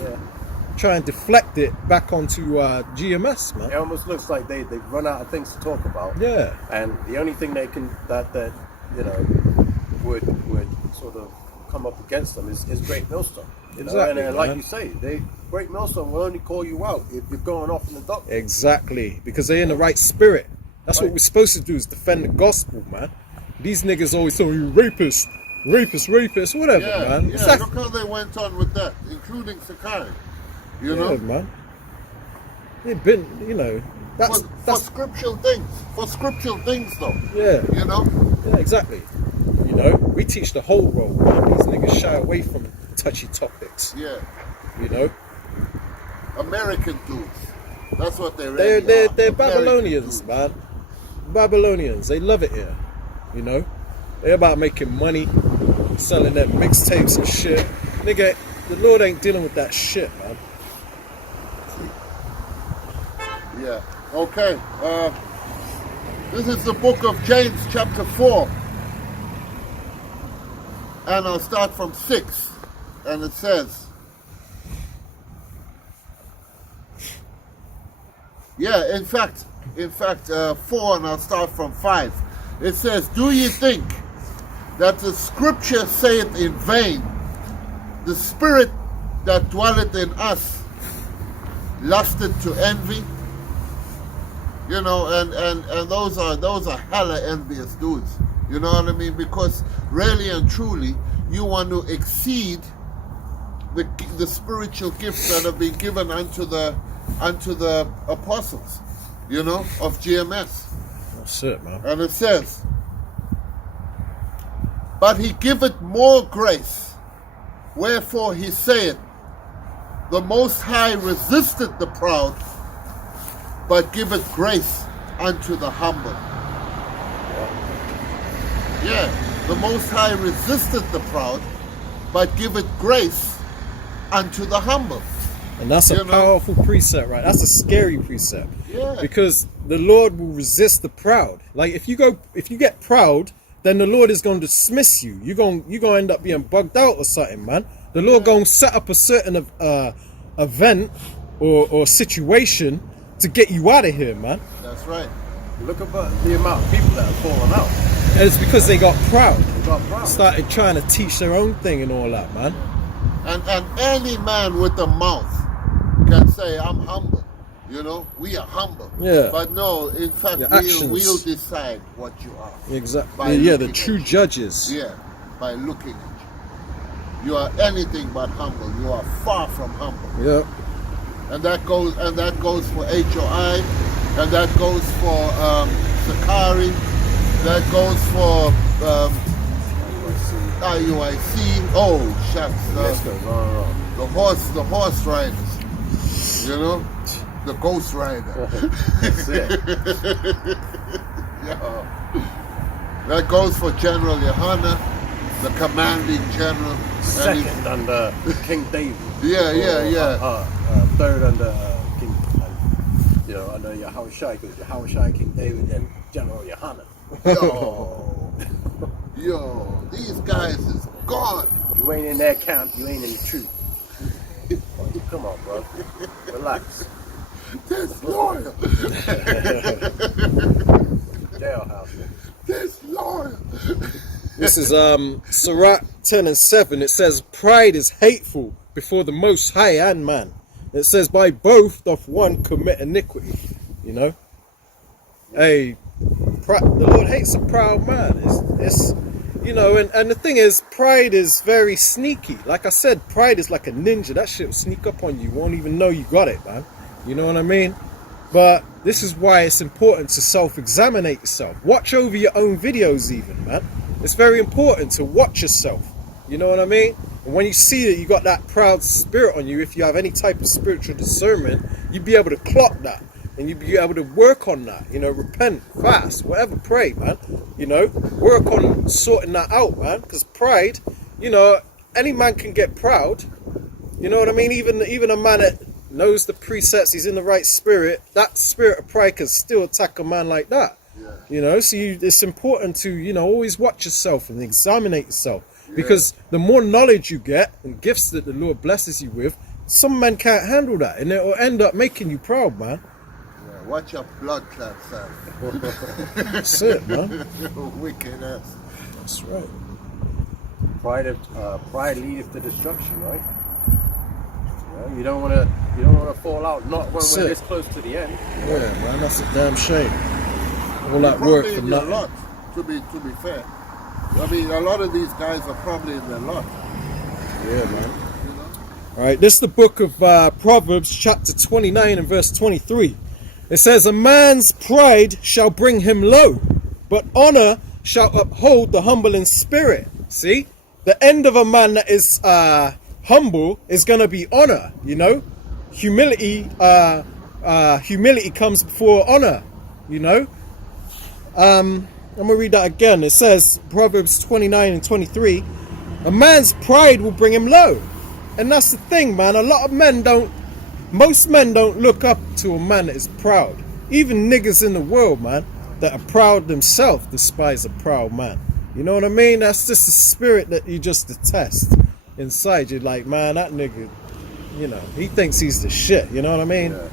try and deflect it back onto GMS, man. It almost looks like they've run out of things to talk about. Yeah. And the only thing they can that you know would sort of come up against them is Great Millstone. You know? Exactly, And like man. you say, Great Millstone will only call you out if you're going off in the doctrine. Exactly, because they're in the right spirit. That's what we're supposed to do, is defend the gospel, man. These niggas always say, you rapist, whatever, man. Yeah, It's like, look how they went on with that, including Sakari. You know? yeah, man. They've been, you know, For that's scriptural things. For scriptural things, though. yeah, You know? yeah, exactly. You know, we teach the whole role, man. These niggas shy away from touchy topics. Yeah. You know, American dudes. That's what they really they're are. Babylonians, American dudes. man. Babylonians, they love it here. You know, they're about making money, selling their mixtapes and shit. Nigga, the Lord ain't dealing with that shit, man. Yeah. Okay. This is the book of James, chapter 4. And I'll start from 6. and it says, yeah, in fact, 4, and I'll start from 5. It says, do ye think that the scripture saith in vain, the spirit that dwelleth in us lusted to envy? You know, and those are hella envious dudes. You know what I mean? Because really and truly, you want to exceed the spiritual gifts that have been given unto the apostles, you know, of GMS. That's it, man. And it says, but he giveth more grace, wherefore he saith, the Most High resisteth the proud, but giveth grace unto the humble. Yeah, the Most High resisteth the proud, but giveth grace unto the humble. And that's a You know? powerful precept, right? That's a scary precept. Yeah. Because the Lord will resist the proud. Like if you get proud, then the Lord is going to dismiss you. You're going to end up being bugged out or something, man. The Lord going to set up a certain event or situation to get you out of here, man. That's right. Look about the amount of people that have fallen out. And it's because they got proud. They got proud. Started trying to teach their own thing and all that, man. And any man with a mouth can say, I'm humble. You know, we are humble. Yeah. But no, in fact, Your we'll actions. decide what you are. By Exactly. Yeah, the looking true at you. judges. Yeah, by looking at you. You are anything but humble. You are far from humble. Yeah. And that goes for HOI, and that goes for Sakari, that goes for IUIC. Oh, shucks. List goes on and on. The horse riders, you know, the ghost rider. That's it. Yeah. That goes for General Yohana, the commanding general. And Second under King David. Yeah. Third under King, under Yahushua, because Yahushua, King David, and General Yohana. Yo, these guys is gone. You ain't in that camp, you ain't in the truth. Come on, bro. Relax. This loyal. Jailhouse. This loyal. This is Sirach 10 and 7. It says, pride is hateful before the Most High and man. It says, by both doth one commit iniquity. You know? Hey, the Lord hates a proud man. It's you know, and the thing is, pride is very sneaky. Like I said, pride is like a ninja. That shit will sneak up on you. You won't even know you got it, man. You know what I mean? But this is why it's important to self-examine yourself. Watch over your own videos even, man. It's very important to watch yourself. You know what I mean? And when you see that you got that proud spirit on you, if you have any type of spiritual discernment, you'd be able to clock that. And you'd be able to work on that. You know, repent, fast, whatever, pray, man. You know, work on sorting that out, man. Because pride, you know, any man can get proud. You know what I mean? Even a man that knows the precepts, he's in the right spirit, that spirit of pride can still attack a man like that. Yeah. You know, so it's important to, you know, always watch yourself and examine yourself. Because the more knowledge you get and gifts that the Lord blesses you with, some men can't handle that. And it will end up making you proud, man. Yeah, watch your blood clot, son. That's it, man. Wicked ass. That's right. Pride leadeth to destruction, right? You don't want to fall out. Not when That's we're it. this close to the end. Yeah, man, that's a damn shame. All that Probably work for in their nothing. lot, to be fair. I mean, a lot of these guys are probably in their lot. Yeah, man. All right, this is the book of Proverbs, chapter 29 and verse 23. It says, a man's pride shall bring him low, but honor shall uphold the humble in spirit. See? The end of a man that is humble is going to be honor, you know? Humility comes before honor, you know? I'm going to read that again. It says, Proverbs 29 and 23, a man's pride will bring him low. And that's the thing, man. Most men don't look up to a man that is proud. Even niggas in the world, man, that are proud themselves despise a proud man. You know what I mean? That's just a spirit that you just detest. inside you like, man, that nigga, you know, he thinks he's the shit. You know what I mean? Yeah.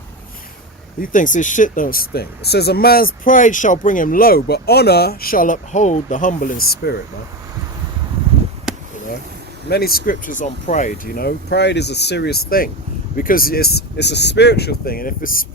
He thinks his shit don't stink. It says, a man's pride shall bring him low, but honor shall uphold the humble in spirit, man. You know, many scriptures on pride. You know, pride is a serious thing because it's a spiritual thing, and if it's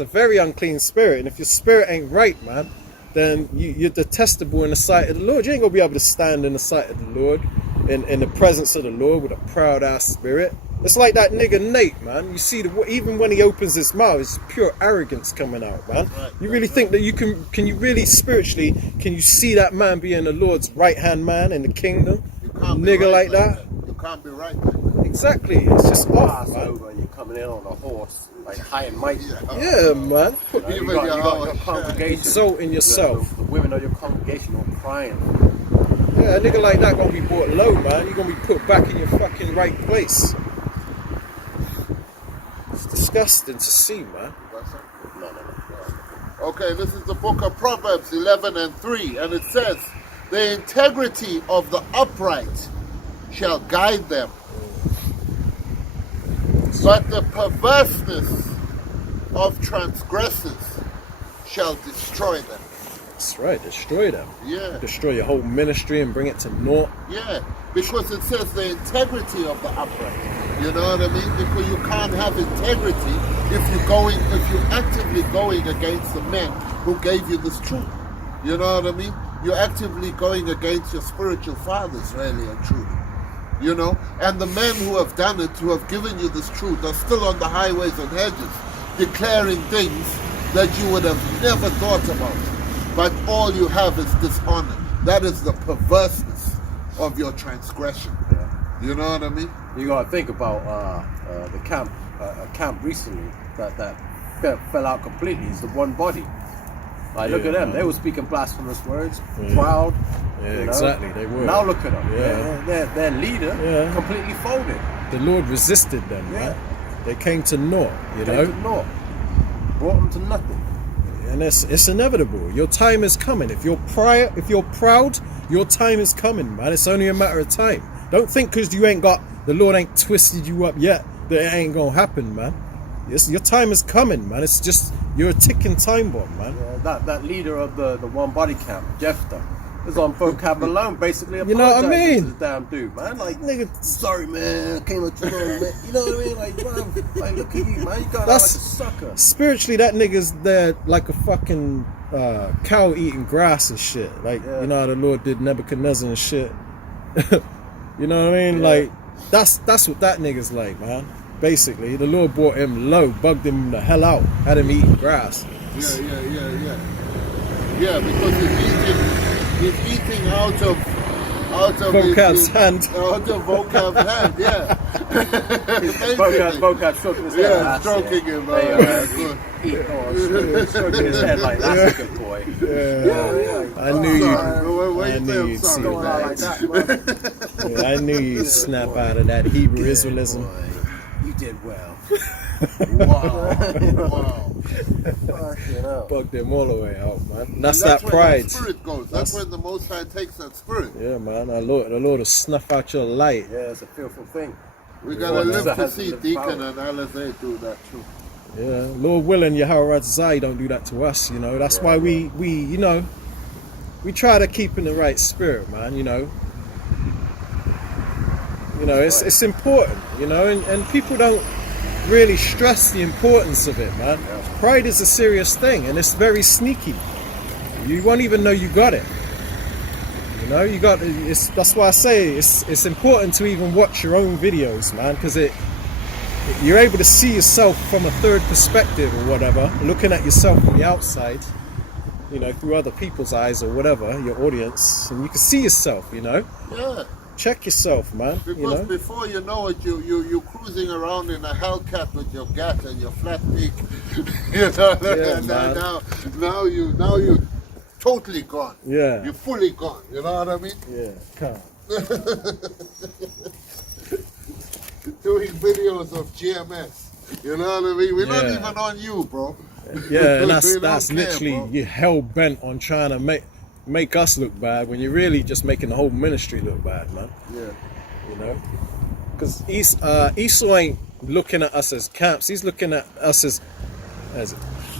a very unclean spirit, and if your spirit ain't right, man, then you're detestable in the sight of the Lord. You ain't gonna be able to stand in the sight of the Lord, in the presence of the Lord with a proud ass spirit. It's like that nigga Nate, man. You see, even when he opens his mouth, it's pure arrogance coming out, man. Right, You really think that you can you really spiritually, can you see that man being the Lord's right-hand man in the kingdom? You can't be Nigga right like that? You can't be right like that. Exactly. It's just off, man. Passover and you're coming in on a horse, like high and mighty. Yeah, man. You know, you Even got your your house. congregation. Insulting yourself. The women of your congregation all crying. Yeah, a nigga like that gonna be brought low, man. You're gonna be put back in your fucking right place. It's disgusting to see, man. No. Okay, this is the book of Proverbs 11:3, and it says, the integrity of the upright shall guide them, but the perverseness of transgressors shall destroy them. That's right, destroy them. Yeah, Destroy your whole ministry and bring it to naught. yeah, because it says the integrity of the upright. You know what I mean? Because you can't have integrity if you're actively going against the men who gave you this truth. You know what I mean? You're actively going against your spiritual fathers, really and truly. You know? And the men who have done it, who have given you this truth, are still on the highways and hedges, declaring things that you would have never thought about. But all you have is dishonor. That is the perverseness of your transgression. You know what I mean? You gotta think about the camp recently that fell out completely. It's the one body. Like, look Yeah, at them. man. They were speaking blasphemous words, Yeah. proud. Yeah, you know. exactly, they were. Now look at them. Yeah. Their leader Yeah. completely folded. The Lord resisted them, Yeah. man. They came to naught, you Came know? to naught. Brought them to nothing. And it's inevitable. Your time is coming. If you're proud, your time is coming, man. It's only a matter of time. Don't think because the Lord ain't twisted you up yet that it ain't gonna happen, man. Your time is coming, man. It's just, you're a ticking time bomb, man. That leader of the one body camp, Jephthah, is on vocab alone, basically. You know what I apologizing mean? to this damn dude, man. Like, Nigga, sorry, man. I came up too long, man. You know what I mean? Like, bro, like, look at you, man. You got out like a That's- sucker. spiritually, that nigga's there like a fucking cow eating grass and shit. Like, Yeah. you know how the Lord did Nebuchadnezzar and shit. You know what I mean? Yeah. Like, that's what that nigga's like, man. Basically, the Lord brought him low, bugged him the hell out, had him eating grass. Yeah, because he's eating out of Vocab's hand. Out of Vocab's hand, yeah. Vocab stroking his head. Yeah, That's stroking it. him. There you Good. stroking his head like, that's a good boy. I knew you. Why I you knew say I'm you'd sorry, see Going out man? like that, man. Yeah, I knew you'd snap out of that Hebrew Israelism. You did well. Wow. Fucking hell. Bugged him all the way out, man. And That's that where pride. That spirit goes. That's when the Most High takes that spirit. Yeah, man. The Lord will snuff out your light. Yeah, it's a fearful thing. We gotta Lord live to has see the Deacon power. and Alizé do that too. Yeah, Lord willing, Yahweh Zai don't do that to us, you know. That's why we you know, we try to keep in the right spirit, man, you know. You know, it's important, you know, and people don't really stress the importance of it, man. Pride is a serious thing, and it's very sneaky. You won't even know you got it. You know, that's why I say it's important to even watch your own videos, man, because you're able to see yourself from a third perspective or whatever, looking at yourself from the outside, you know, through other people's eyes or whatever, your audience, and you can see yourself, you know. Yeah. Check yourself, man. Because You know. before you know it, you're cruising around in a Hellcat with your gat and your flat peak. You know, Yeah, and man. now you're totally gone. Yeah. You're fully gone. You know what I mean? Yeah. Come. Doing videos of GMS. You know what I mean? We're not Yeah. even on you, bro. Yeah, and We that's don't care, literally bro. you're hell bent on trying to make us look bad when you're really just making the whole ministry look bad, man. Yeah. You know, because Esau ain't looking at us as camps. He's looking at us as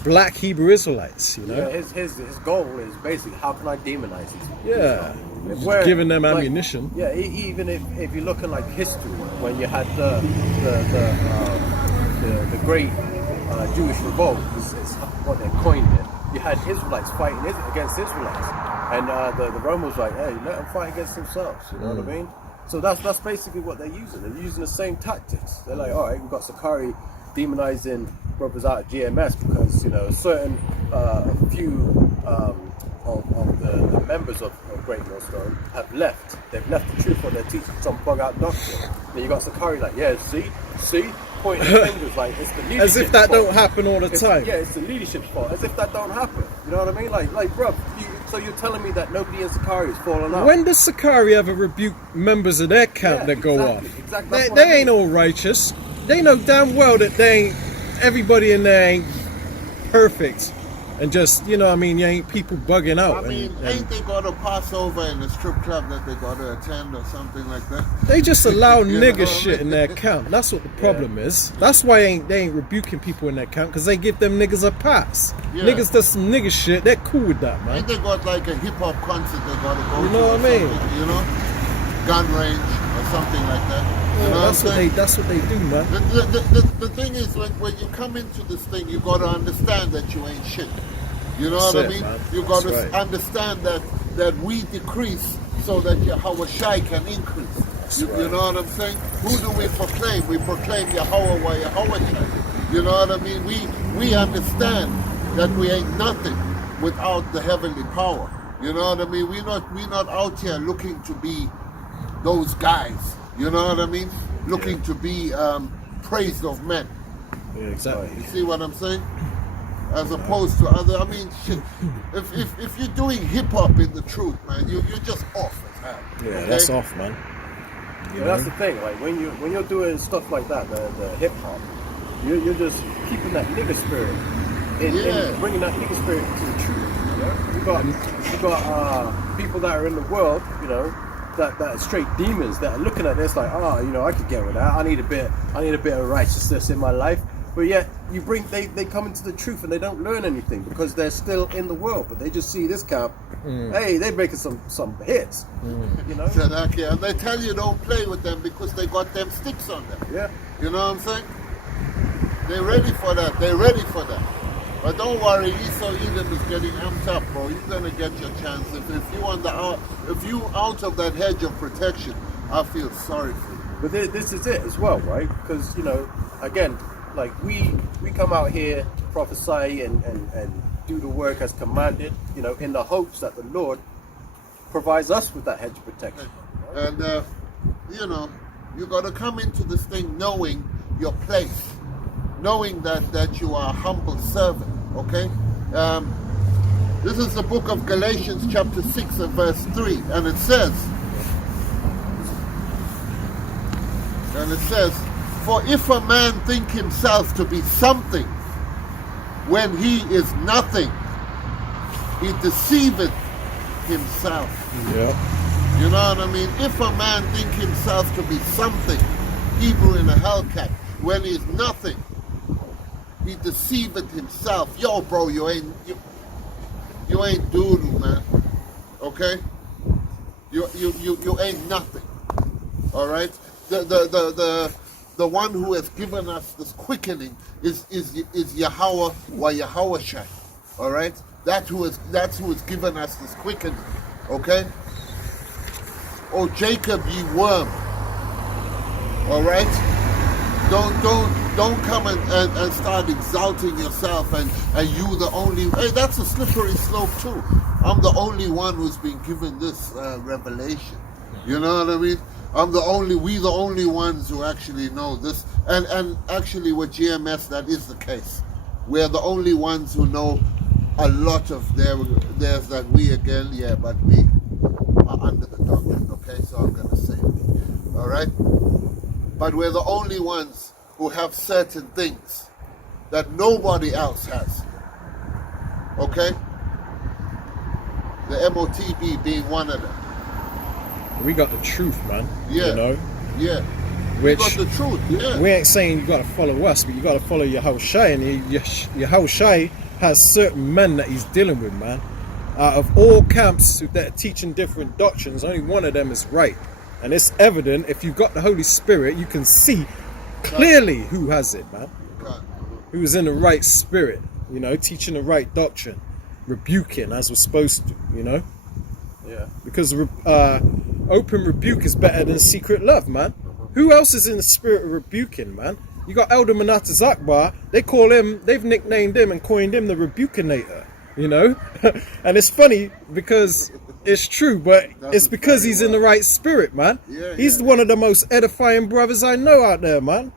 black Hebrew Israelites. You know. Yeah, his goal is basically how can I demonize these people? Yeah. If we're- Giving them like, ammunition. Yeah, even if you look at like history, when you had the great Jewish revolt, is what they coined it. You had Israelites fighting against Israelites, and the Romans were like, hey, let them fight against themselves. You know what I mean? So that's basically what they're using. They're using the same tactics. They're like, all right, we've got Sakari demonizing brothers out of GMS because a certain few of the members of Great Millstone have left. They've left the truth, or they're teaching some bug out doctrine. Then you got Sakari like, yeah, see, pointing fingers like it's the leadership. As if that fault. don't happen all the time. Yeah, it's the leadership's fault. As if that don't happen. You know what I mean? Like, bro. So you're telling me that nobody in Sakari has fallen out? When does Sakari ever rebuke members of their camp Yeah, that go exactly, off? exactly. That's what They I ain't mean. all righteous. They know damn well that everybody in there ain't perfect. And just, you ain't people bugging out. I mean, ain't they got a Passover in the strip club that they got to attend or something like that? They just allow You nigger know? shit in their camp. That's what the problem is. That's why they ain't rebuking people in their camp, because they give them niggas a pass. Yeah. Niggas does some nigger shit. They're cool with that, man. Ain't they got like a hip hop concert they got to go You to? know or what I mean? something, gun range or something like that. You know That's what I'm saying? that's what they do, man. The thing is, when you come into this thing, you got to understand that you ain't shit. You know what I That's it, mean? man. You got to That's right. understand that we decrease so that Yahweh Shai can increase. You know what I'm saying? Who do we proclaim? We proclaim Yahweh wa Yahweh Shai. You know what I mean? We understand that we ain't nothing without the heavenly power. You know what I mean? We're not out here looking to be those guys. You know what I mean? Looking to be praised of men. Yeah, exactly. You see what I'm saying? As opposed to other, I mean, shit. If you're doing hip hop in the truth, man, you're just off as hell. Yeah, okay? that's off, man. You Yeah, that's know? the thing. Like when you're doing stuff like that, the hip hop, you're just keeping that nigga spirit, in bringing that nigga spirit to the truth. You know, you got people that are in the world, that are straight demons that are looking at this like, I could get with that. I need a bit of righteousness in my life. But yet they come into the truth and they don't learn anything because they're still in the world. But they just see this camp. Hey, they're making some hits. You know. Exactly. And they tell you don't play with them because they got them sticks on them. Yeah. You know what I'm saying? They're ready for that. They're ready for that. But don't worry, Esau Edom is getting amped up, bro. You're gonna get your chance. If you out of that hedge of protection, I feel sorry for you. But this is it as well, right? Because again, like we come out here to prophesy and do the work as commanded, in the hopes that the Lord provides us with that hedge of protection. And you got to come into this thing knowing your place, knowing that you are a humble servant. Okay. This is the book of Galatians, chapter 6 and verse 3, and it says, "For if a man think himself to be something when he is nothing, he deceiveth himself." Yeah. You know what I mean? If a man think himself to be something, Hebrew in a Hellcat, when he's nothing, he deceiveth himself. Yo, bro, you ain't doodle, man. Okay? You ain't nothing. All right? The one who has given us this quickening is Yahweh wa Yahweh Shai. All right? That's who has given us this quickening. Okay? Oh Jacob, ye worm. All right? Don't come and start exalting yourself and you the only. Hey, that's a slippery slope too. I'm the only one who's been given this revelation. You know what I mean? We the only ones who actually know this. And actually with GMS that is the case. We're the only ones who know a lot of there's that we again, yeah, but we are under the doctrine, okay? So I'm gonna say we. Alright? But we're the only ones who have certain things that nobody else has. Okay? The MOTB being one of them. We got the truth, man. Yeah. You know? Yeah. Which You got the truth. Yeah. we ain't saying you got to follow us, but you got to follow Yahushai, and Yahushai has certain men that he's dealing with, man. Out of all camps that are teaching different doctrines, only one of them is right, and it's evident. If you've got the Holy Spirit, you can see clearly who has it, man. God. Who's in the right spirit, you know, teaching the right doctrine, rebuking as we're supposed to, you know. Yeah. Because open rebuke is better than secret love, man. Who else is in the spirit of rebuking, man? You got Elder Manatas Akbar. They call him, they've nicknamed him and coined him the Rebukinator, you know? And it's funny because it's true, but it's because he's in the right spirit, man. Yeah, He's yeah. one of the most edifying brothers I know out there, man.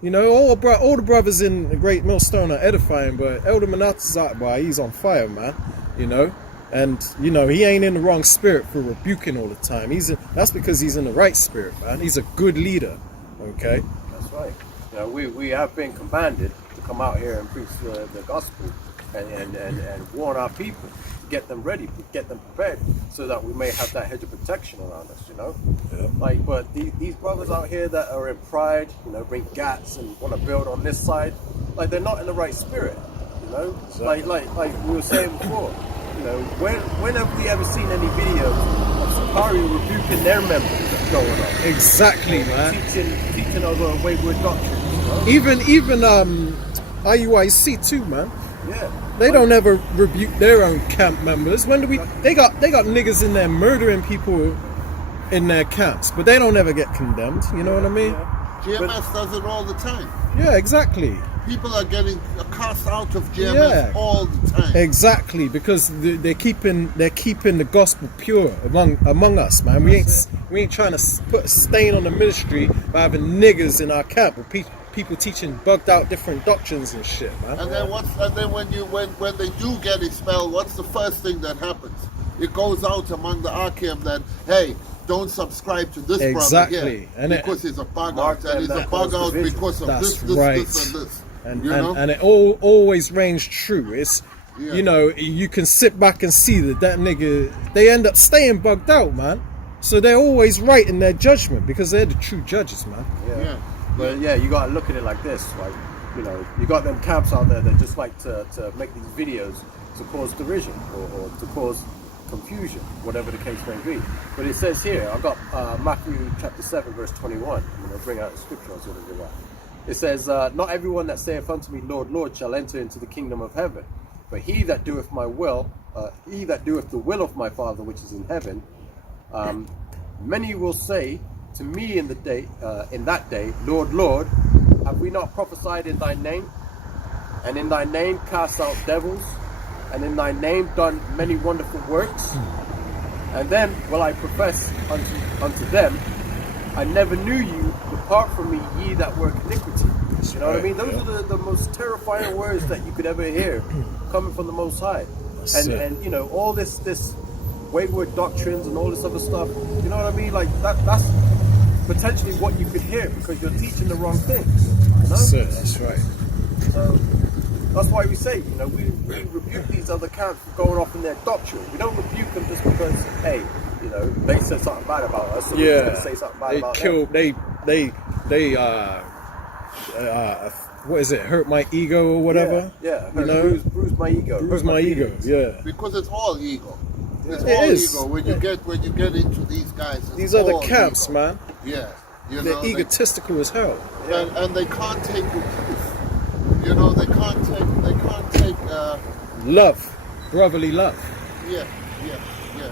You know, all the brothers in the Great Millstone are edifying, but Elder Manatas Akbar, he's on fire, man. You know? And, you know, he ain't in the wrong spirit for rebuking all the time. That's because he's in the right spirit, man. He's a good leader, okay? That's right. You know, we have been commanded to come out here and preach the gospel and warn our people, get them ready, get them prepared, so that we may have that hedge of protection around us, you know? Yeah. Like, but these brothers out here that are in pride, you know, bring gats and want to build on this side, like, they're not in the right spirit, you know? Exactly. Like we were saying before, you know, when have we ever seen any videos of Sakari rebuking their members going on? Exactly, man. Teaching over wayward doctrines, you know? Even IUIC too, man. Yeah. They don't ever rebuke their own camp members. When do we? They got niggas in there murdering people in their camps, but they don't ever get condemned. You know what I mean? GMS does it all the time. Yeah, exactly. People are getting cast out of GMS Yeah. all the time. Exactly, because they're keeping the gospel pure among us, man. We ain't trying to put a stain on the ministry by having niggas in our camp or people teaching bugged out different doctrines and shit, man. And then when they do get expelled, what's the first thing that happens? It goes out among the Archeum that, hey, don't subscribe to this Exactly. brother here And because he's a bug Mark out, and he's a that bug out division. because of That's this, right. this, and this. And, You know? and it always reigns true. It's Yeah. you know, you can sit back and see that nigga, they end up staying bugged out, man. So they're always right in their judgment because they're the true judges, man. Yeah. But yeah, you gotta look at it like this, like, you know, you got them camps out there that just like to make these videos to cause derision or to cause confusion, whatever the case may be. But it says here, I've got Matthew chapter 7 verse 21. I'm going to bring out the scripture I was going to do that. It says, not everyone that saith unto me, Lord, Lord, shall enter into the kingdom of heaven, but he that doeth my will, he that doeth the will of my Father which is in heaven. Many will say to me in that day, Lord, Lord, have we not prophesied in thy name? And in thy name cast out devils? And in thy name done many wonderful works? And then will I profess unto them, I never knew you, depart from me, ye that work iniquity. You know what I mean? Those are the most terrifying words that you could ever hear coming from the Most High. And you know, all this wayward doctrines and all this other stuff, you know what I mean? Like that's potentially what you could hear because you're teaching the wrong things. You know? That's right. So that's why we say, you know, we rebuke these other camps for going off in their doctrine. We don't rebuke them just because, hey, you know, they said something bad about us, so we're just gonna say something bad about them. They what is it? Hurt my ego or whatever. Yeah. You know? Bruise my ego. Bruise hurt my ego. feelings. Yeah. Because it's all ego. It's It all is. ego. When you get into these guys, it's These are the all camps, ego. man. Yeah. You They're know, egotistical as hell. and they can't take the truth. You know, they can't take Love, brotherly love. yeah.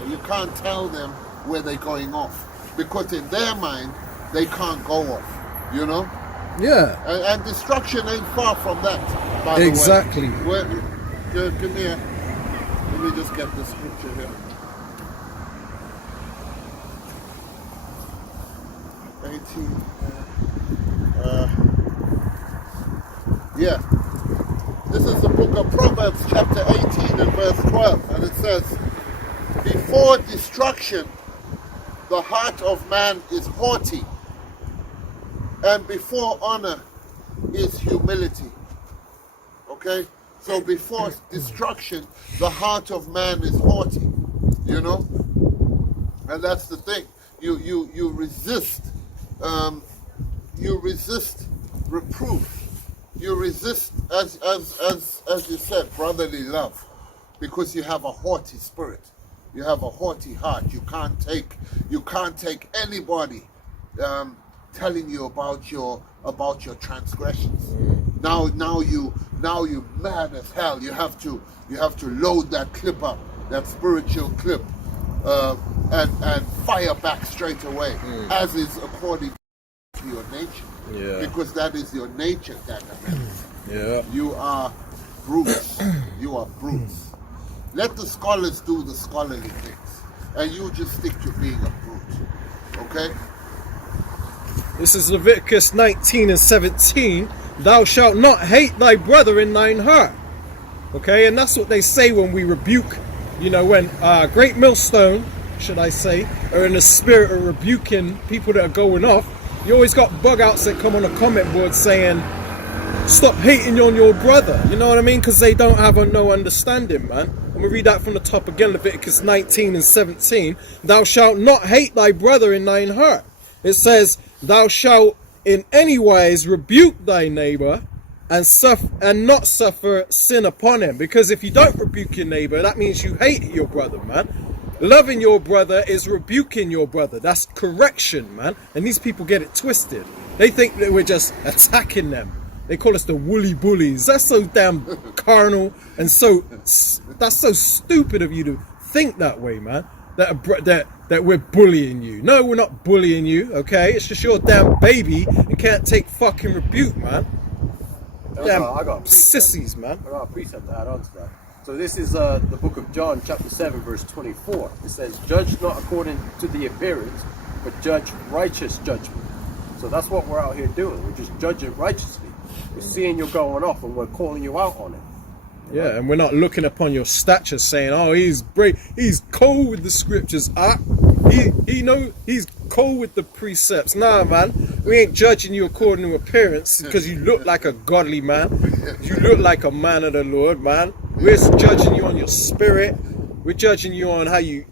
You can't tell them where they're going off because in their mind they can't go off. You know, Yeah. and destruction ain't far from that. By Exactly. the way, give me let me just get the scripture here. 18. Yeah. This is the book of Proverbs, chapter 18 and verse 12. And it says, before destruction, the heart of man is haughty, and before honor is humility. Okay? So before destruction, the heart of man is haughty. You know? And that's the thing. You resist you resist reproof. You resist, as you said, brotherly love, because you have a haughty spirit. You have a haughty heart. You can't take anybody telling you about your transgressions. Now you mad as hell. You have to load that clip up, that spiritual clip, and fire back straight away, as is according to your nature. Yeah. Because that is your nature, that Yeah. you are brutes. You are brutes. Let the scholars do the scholarly things, and you just stick to being a brute. Okay? This is Leviticus 19 and 17. Thou shalt not hate thy brother in thine heart. Okay, and that's what they say when we rebuke, when Great Millstone, should I say, are in the spirit of rebuking people that are going off. You always got bug outs that come on a comment board saying, stop hating on your brother. You know what I mean? Because they don't have no understanding, man. I'm going to read that from the top again, Leviticus 19 and 17. Thou shalt not hate thy brother in thine heart. It says, thou shalt in any wise rebuke thy neighbor and not suffer sin upon him. Because if you don't rebuke your neighbor, that means you hate your brother, man. Loving your brother is rebuking your brother. That's correction, man. And these people get it twisted. They think that we're just attacking them. They call us the woolly bullies. That's so damn carnal and that's so stupid of you to think that way, man. That we're bullying you. No, we're not bullying you, okay? It's just your damn baby and can't take fucking rebuke, man. Damn I got a precept. sissies, man. I got a precept to add on to that. So this is the book of John, chapter 7, verse 24. It says, judge not according to the appearance, but judge righteous judgment. So that's what we're out here doing. We're just judging righteously. We're seeing you going off and we're calling you out on it. Yeah, and we're not looking upon your stature saying, oh, he's brave, he's cold with the scriptures. He's cold with the precepts. Nah, man, we ain't judging you according to appearance because you look like a godly man. You look like a man of the Lord, man. We're judging you on your spirit. We're judging you on how your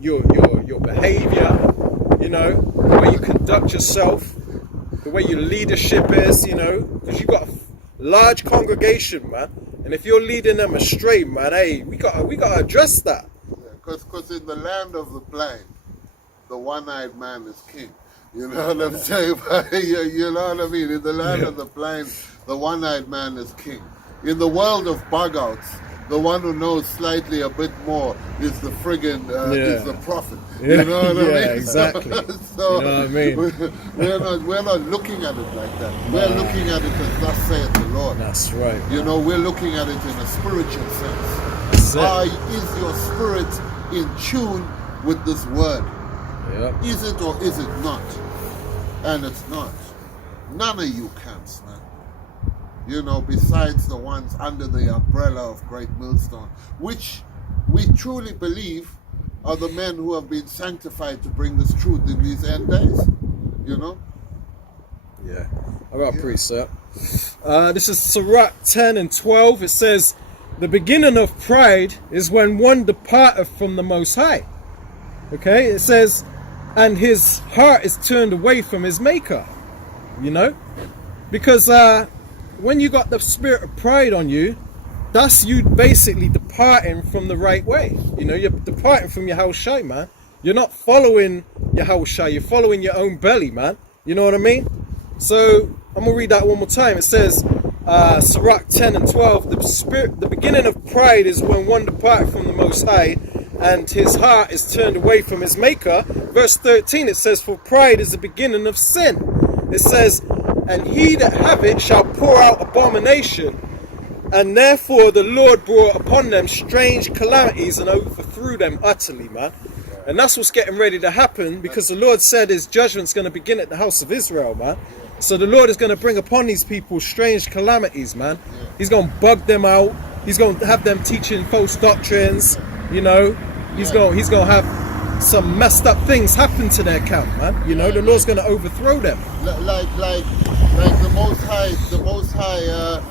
behavior, the way you conduct yourself, the way your leadership is, because you've got a large congregation, man. And if you're leading them astray, man, hey, we gotta address that. Because in the land of the blind, the one-eyed man is king. You know what I'm saying? You know what I mean? In the land of the blind, the one-eyed man is king. In the world of bug-outs, the one who knows slightly a bit more is the friggin' is the prophet. You know what I mean? Yeah, exactly. So you know what I mean? we're not looking at it like that. We're looking at it as thus saith the Lord. That's right. We're looking at it in a spiritual sense. That's it. Is your spirit in tune with this word? Yep. Is it or is it not? And it's not. None of you camps, man. Besides the ones under the umbrella of Great Millstone, which we truly believe are the men who have been sanctified to bring this truth in these end days. Yeah. I got a precept. This is Sirach 10 and 12. It says, the beginning of pride is when one departeth from the Most High. Okay? It says, and his heart is turned away from his maker. Because when you got the spirit of pride on you, that's you basically departing from the right way. You're departing from your Yahushai, man. You're not following your Yahushai, you're following your own belly, man. You know what I mean? So I'm gonna read that one more time. It says, Sirach 10 and 12, the beginning of pride is when one departed from the Most High, and his heart is turned away from his maker. Verse 13, it says, for pride is the beginning of sin. It says, and he that have it shall pour out abomination. And therefore the Lord brought upon them strange calamities and overthrew them utterly, man. And that's what's getting ready to happen, because the Lord said his judgment's going to begin at the house of Israel, man. So the Lord is going to bring upon these people strange calamities, man. He's going to bug them out. He's going to have them teaching false doctrines, He's going to have some messed up things happen to their camp, man. The Lord's going to overthrow them. Like the Most High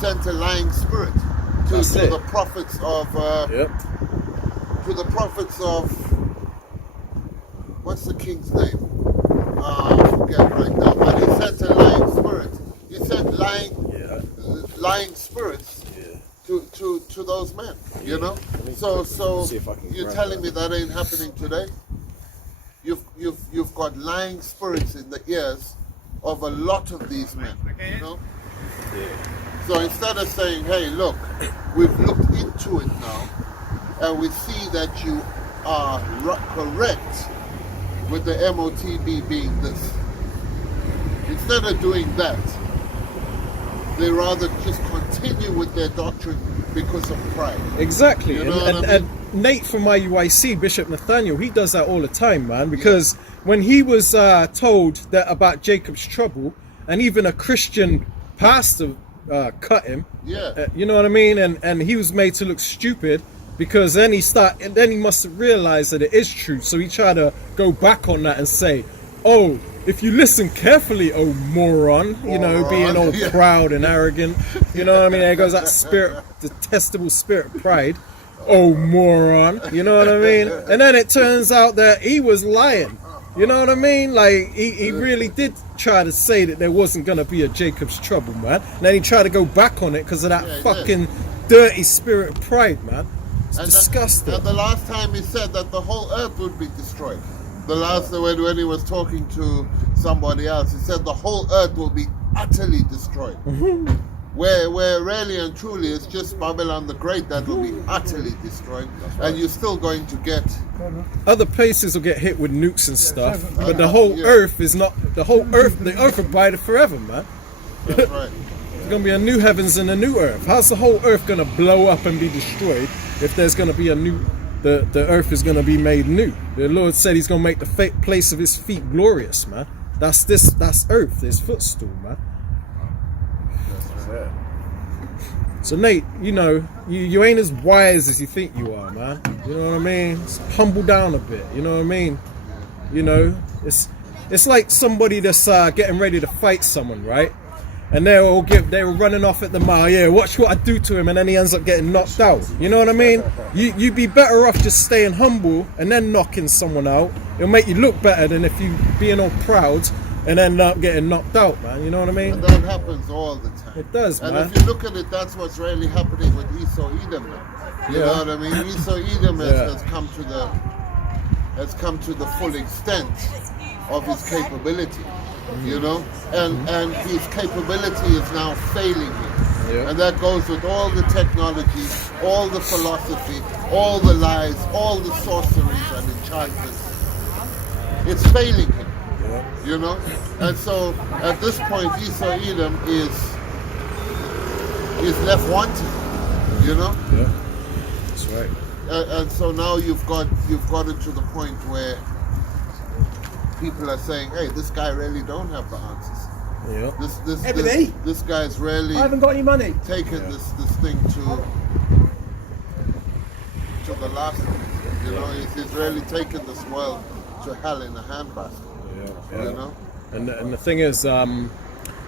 sent a lying spirit to the prophets of to the prophets of what's the king's name? I forget right now, but he sent a lying spirit. He sent lying spirits to those men. You know. So see if I can you're grab telling that. me that ain't happening today? You've got lying spirits in the ears of a lot of these men. You know. So instead of saying, "Hey, look, we've looked into it now, and we see that you are correct with the MOTB being this," instead of doing that, they rather just continue with their doctrine because of pride. Exactly. You know what I mean? And Nate from IUIC, Bishop Nathaniel, he does that all the time, man, because when he was told that about Jacob's trouble, and even a Christian pastor cut him, you know what I mean, and he was made to look stupid, because then he must have realized that it is true, so he tried to go back on that and say, "Oh, if you listen carefully, oh moron," you know, being all proud and arrogant, you know what I mean? There goes that spirit, detestable spirit of pride. "Oh moron," you know what I mean? And then it turns out that he was lying, you know what I mean? Like he really did try to say that there wasn't gonna be a Jacob's trouble, man. And then he tried to go back on it because of that fucking dirty spirit of pride, man. It's disgusting. And the last time he said that the whole earth would be destroyed. The last when he was talking to somebody else, he said the whole earth will be utterly destroyed. Where really and truly it's just Babylon the Great that will be utterly destroyed, and you're still going to get Other places will get hit with nukes and stuff, but the whole earth is not. The earth will bide forever, man. that's right. There's gonna be a new heavens and a new earth. How's the whole earth gonna blow up and be destroyed if there's gonna be a new? The earth is gonna be made new. The Lord said He's gonna make the place of His feet glorious, man. That's earth, His footstool, man. So Nate, you know, you ain't as wise as you think you are, man. You know what I mean? Just humble down a bit. You know what I mean? You know, it's like somebody that's getting ready to fight someone, right? And they were running off at the mile. Yeah, watch what I do to him, and then he ends up getting knocked out. You know what I mean? You'd be better off just staying humble and then knocking someone out. It'll make you look better than if you being all proud and end up getting knocked out, man. You know what I mean? And that happens all the time. It does, and man. if you look at it, that's what's really happening with Esau Edom now. You know what I mean? Esau Edom has come to the full extent of his capability. You know, and his capability is now failing him, and that goes with all the technology, all the philosophy, all the lies, all the sorceries and enchantments. It's failing him, you know. And so at this point, Esau Edom is left wanting, you know. Yeah, that's right. And so now you've got it to the point where people are saying, "Hey, this guy really don't have the answers. Yeah. This guy's really I haven't got any money. taken this thing to the last. You know, he's really taken this world to hell in a handbasket. You know. And the thing is, the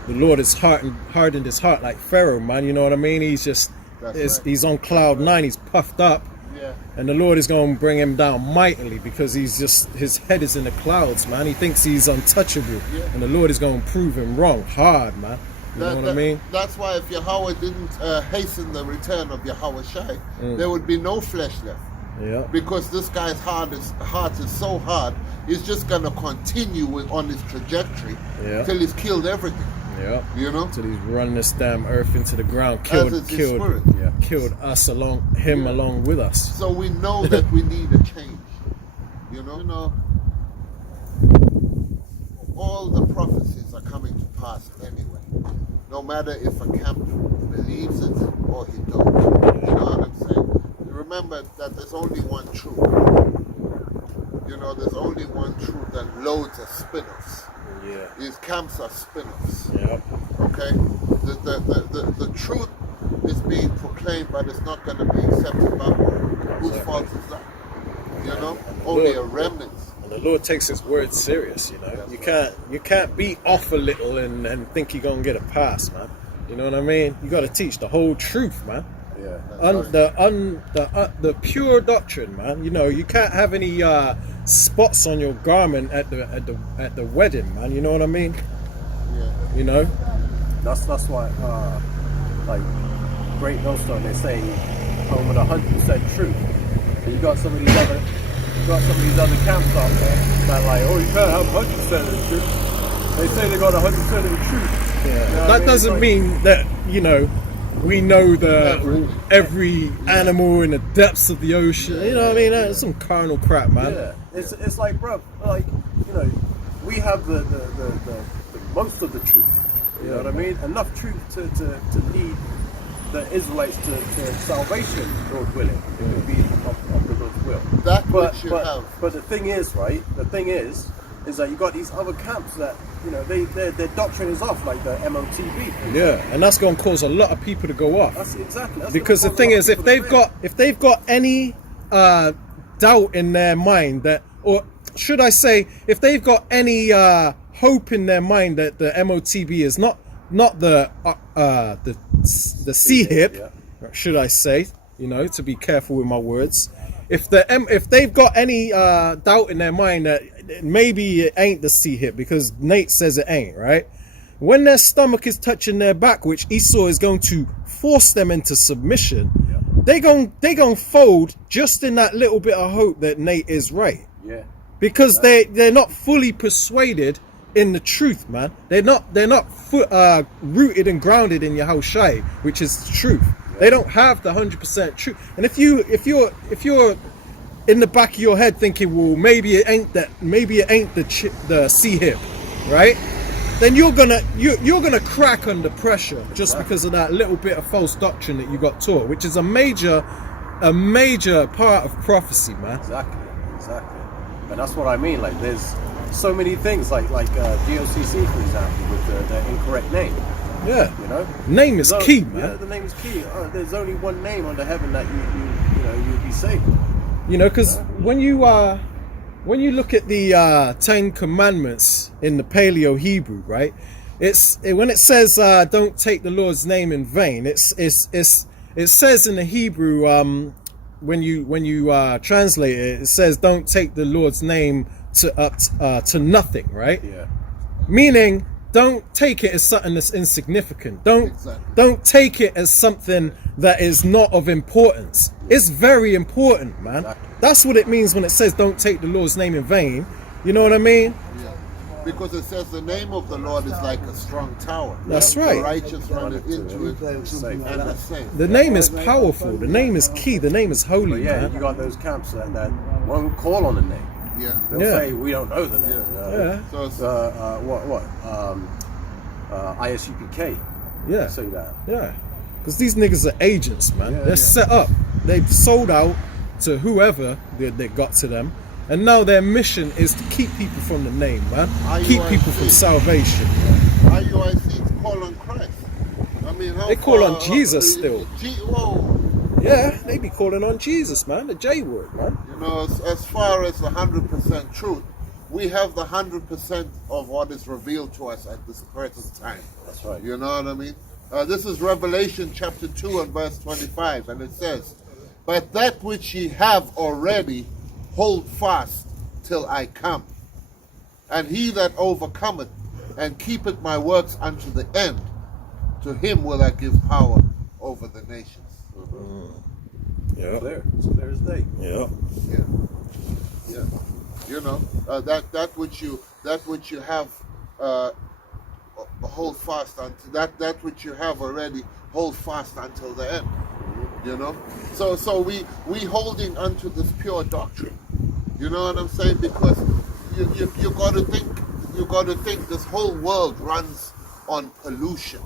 Lord has hardened his heart like Pharaoh, man. You know what I mean? He's just he's on cloud 9. He's puffed up. Yeah. And the Lord is going to bring him down mightily because his head is in the clouds, man. He thinks he's untouchable. Yeah. And the Lord is going to prove him wrong hard, man. You know what I mean? That's why if Yahweh didn't hasten the return of Yahweh Shai, there would be no flesh left. Yeah. Because this guy's heart is so hard, he's just going to continue on his trajectory till he's killed everything. Yeah. You know? Till he's run this damn earth into the ground, killed us along with us. So we know that we need a change. You know, all the prophecies are coming to pass anyway. No matter if a camp believes it or he don't. You know what I'm saying? Remember that there's only one truth. You know, there's only one truth and loads of spin-offs. Yeah. These camps are spin-offs. Yeah. Okay? The truth is being proclaimed, but it's not going to be accepted by all. Whose fault is that? You know? Only a remnant. And the Lord takes His word serious, you know. You can't be off a little and think you're going to get a pass, man. You know what I mean? You got to teach the whole truth, man. Yeah. the pure doctrine, man. You know, you can't have any spots on your garment at the wedding, man. You know what I mean? Yeah. You know. That's why, like Great Millstone, they say home with 100% truth. But you got some of these other camps out there that like, oh, you can't have 100% of the truth. They say they got 100% of the truth. Yeah. You know what I That mean? doesn't It's like- mean that, you know, we know every animal in the depths of the ocean. You know what I mean? That's some carnal crap, man. Yeah, it's like, bro, like, you know, we have the most of the truth. You know what I mean? Enough truth to lead the Israelites to salvation, Lord willing. It would be of the Lord's will. That which you have. But the thing is, right? The thing is that you got these other camps that, you know, their doctrine is off, like the MOTB. Yeah, and that's going to cause a lot of people to go off. That's Because the gonna thing cause is, a lot of if they've got any doubt in their mind that, or should I say, if they've got any hope in their mind that the MOTB is not the CHIP, should I say, you know, to be careful with my words. If they've got any doubt in their mind that maybe it ain't the CHIP because Nate says it ain't, right? When their stomach is touching their back, which Esau is going to force them into submission, they gon' fold just in that little bit of hope that Nate is right. Yeah. Because they're not fully persuaded in the truth, man. They're not rooted and grounded in Yahushai, which is truth. They don't have the 100% truth. And if you're in the back of your head thinking, well, maybe it ain't the CHIP, right? Then you're gonna crack under pressure just because of that little bit of false doctrine that you got taught, which is a major part of prophecy, man. Exactly. And that's what I mean. Like, there's so many things, like GOCC, for example, with the incorrect name. Yeah. You know, Name is key, man. Yeah, the name is key. There's only one name under heaven that you'd be saved. You know, because when you look at the 10 Commandments in the Paleo Hebrew, right? When it says don't take the Lord's name in vain, it says in the Hebrew when you translate it, it says don't take the Lord's name to nothing, right? Yeah. Meaning, don't take it as something that's insignificant. Don't take it as something that is not of importance. It's very important, man. Exactly. That's what it means when it says don't take the Lord's name in vain. You know what I mean? Yeah. Because it says the name of the Lord is like a strong tower. That's The right. righteous run into it and are safe. The name is powerful. The name is key. The name is But holy, yeah, man. you got those camps that won't call on the name. Yeah. They'll Yeah. say we don't know the name. Yeah. So it's, ISUPK. Yeah. Say that. Yeah. Because these niggas are agents, man. Yeah, They're yeah. set up. They've sold out to whoever they got to them. And now their mission is to keep people from the name, man. Keep people from salvation. IUIC call on Christ. I mean, how They call far- on Jesus still. Whoa. Yeah, they be calling on Jesus, man. The J word, man. You know, as far as the 100% truth, we have the 100% of what is revealed to us at this present time. That's right. You know what I mean? This is Revelation chapter 2 and verse 25, and it says, "But that which ye have already, hold fast till I come. And he that overcometh and keepeth my works unto the end, to him will I give power over the nations." Yeah. It's clear as day. Yeah. Yeah. You know, that which you have, hold fast unto that which you have already, hold fast until the end. You know, so we holding unto this pure doctrine. You know what I'm saying? Because you got to think this whole world runs on pollution.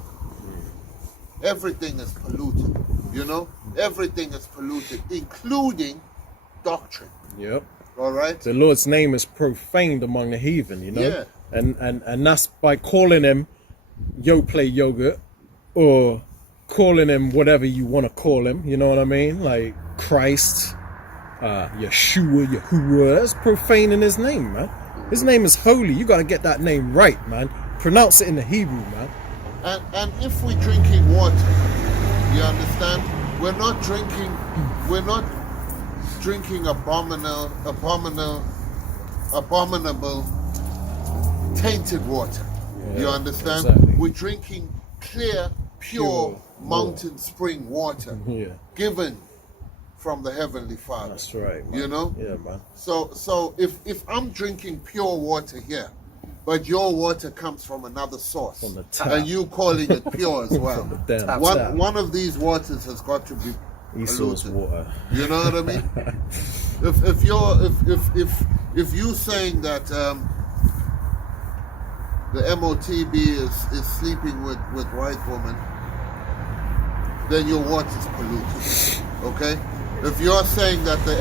Everything is polluted. You know, everything is polluted, including doctrine. Yep. All right. The Lord's name is profaned among the heathen, you know? Yeah. And that's by calling him Yo Play Yogurt, or calling him whatever you want to call him, you know what I mean? Like Christ, Yeshua, Yahuwah. That's profaning his name, man. His name is holy. You got to get that name right, man. Pronounce it in the Hebrew, man. And if we're drinking water, you understand, we're not drinking abominable tainted water. You understand? exactly. We're drinking clear, pure Pure mountain spring water Yeah, given from the Heavenly Father. that's right, man. You know? Yeah, man. So if I'm drinking pure water here, but your water comes from another source, From the tap. and you calling it pure as well, From the damn one tap. one of these waters has got to be Esau's polluted. water. You know what I mean? if you saying that the MOTB is sleeping with white woman, then your water is polluted. Okay? If you're saying that the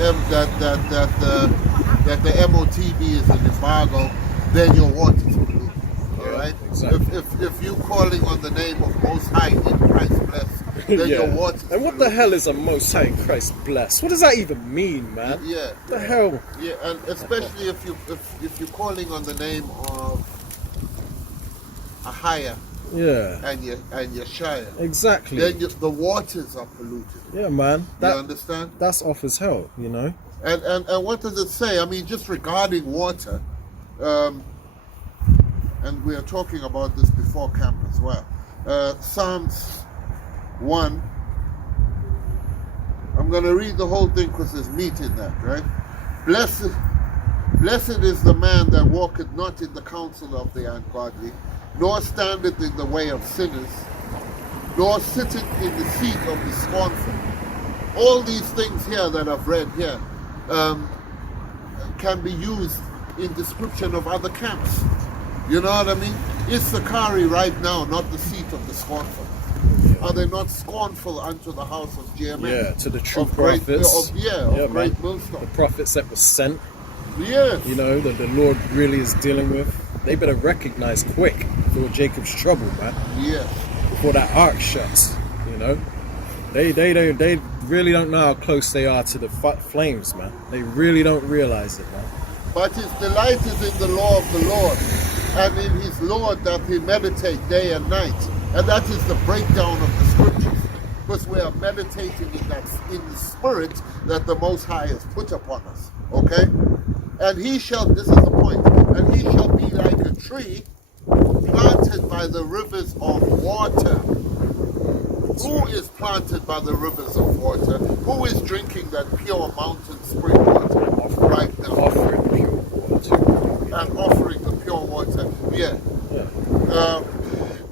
MOTB is an embargo, then your water is polluted. All right? exactly. If you calling on the name of Most High in Christ bless, then your water is And what the hell is a Most High in Christ blessed? What does that even mean, man? Yeah. What the hell? Yeah, and especially if you're calling on the name of Ahia Yeah, and Yeshaya, exactly. then the waters are polluted. Yeah, man. You That understand? that's off as hell, you know. And what does it say? I mean, just regarding water, and we are talking about this before camp as well. Psalms 1. I'm going to read the whole thing because there's meat in that, right? Blessed is the man that walketh not in the counsel of the ungodly, nor standeth in the way of sinners, nor sitteth in the seat of the scornful. All these things here that I've read here can be used in description of other camps. You know what I mean? Is Sakari right now not the seat of the scornful? Are they not scornful unto the house of JMN? Yeah, to the true Of great- prophets. of man. great The millstone. prophets that were sent, Yes. you know, that the Lord really is dealing with. They better recognize quick before Jacob's trouble, man. Yes. Before that ark shuts, you know. They really don't know how close they are to the flames, man. They really don't realize it, man. But his delight is in the law of the Lord, and in his law doth he meditate day and night. And that is the breakdown of the scriptures, because we are meditating in the spirit that the Most High has put upon us. Okay? And he shall, this is the point, and he shall be like a tree planted by the rivers of water. Who is planted by the rivers of water? Who is drinking that pure mountain spring water right now? Offering pure water. And offering the pure water. Yeah.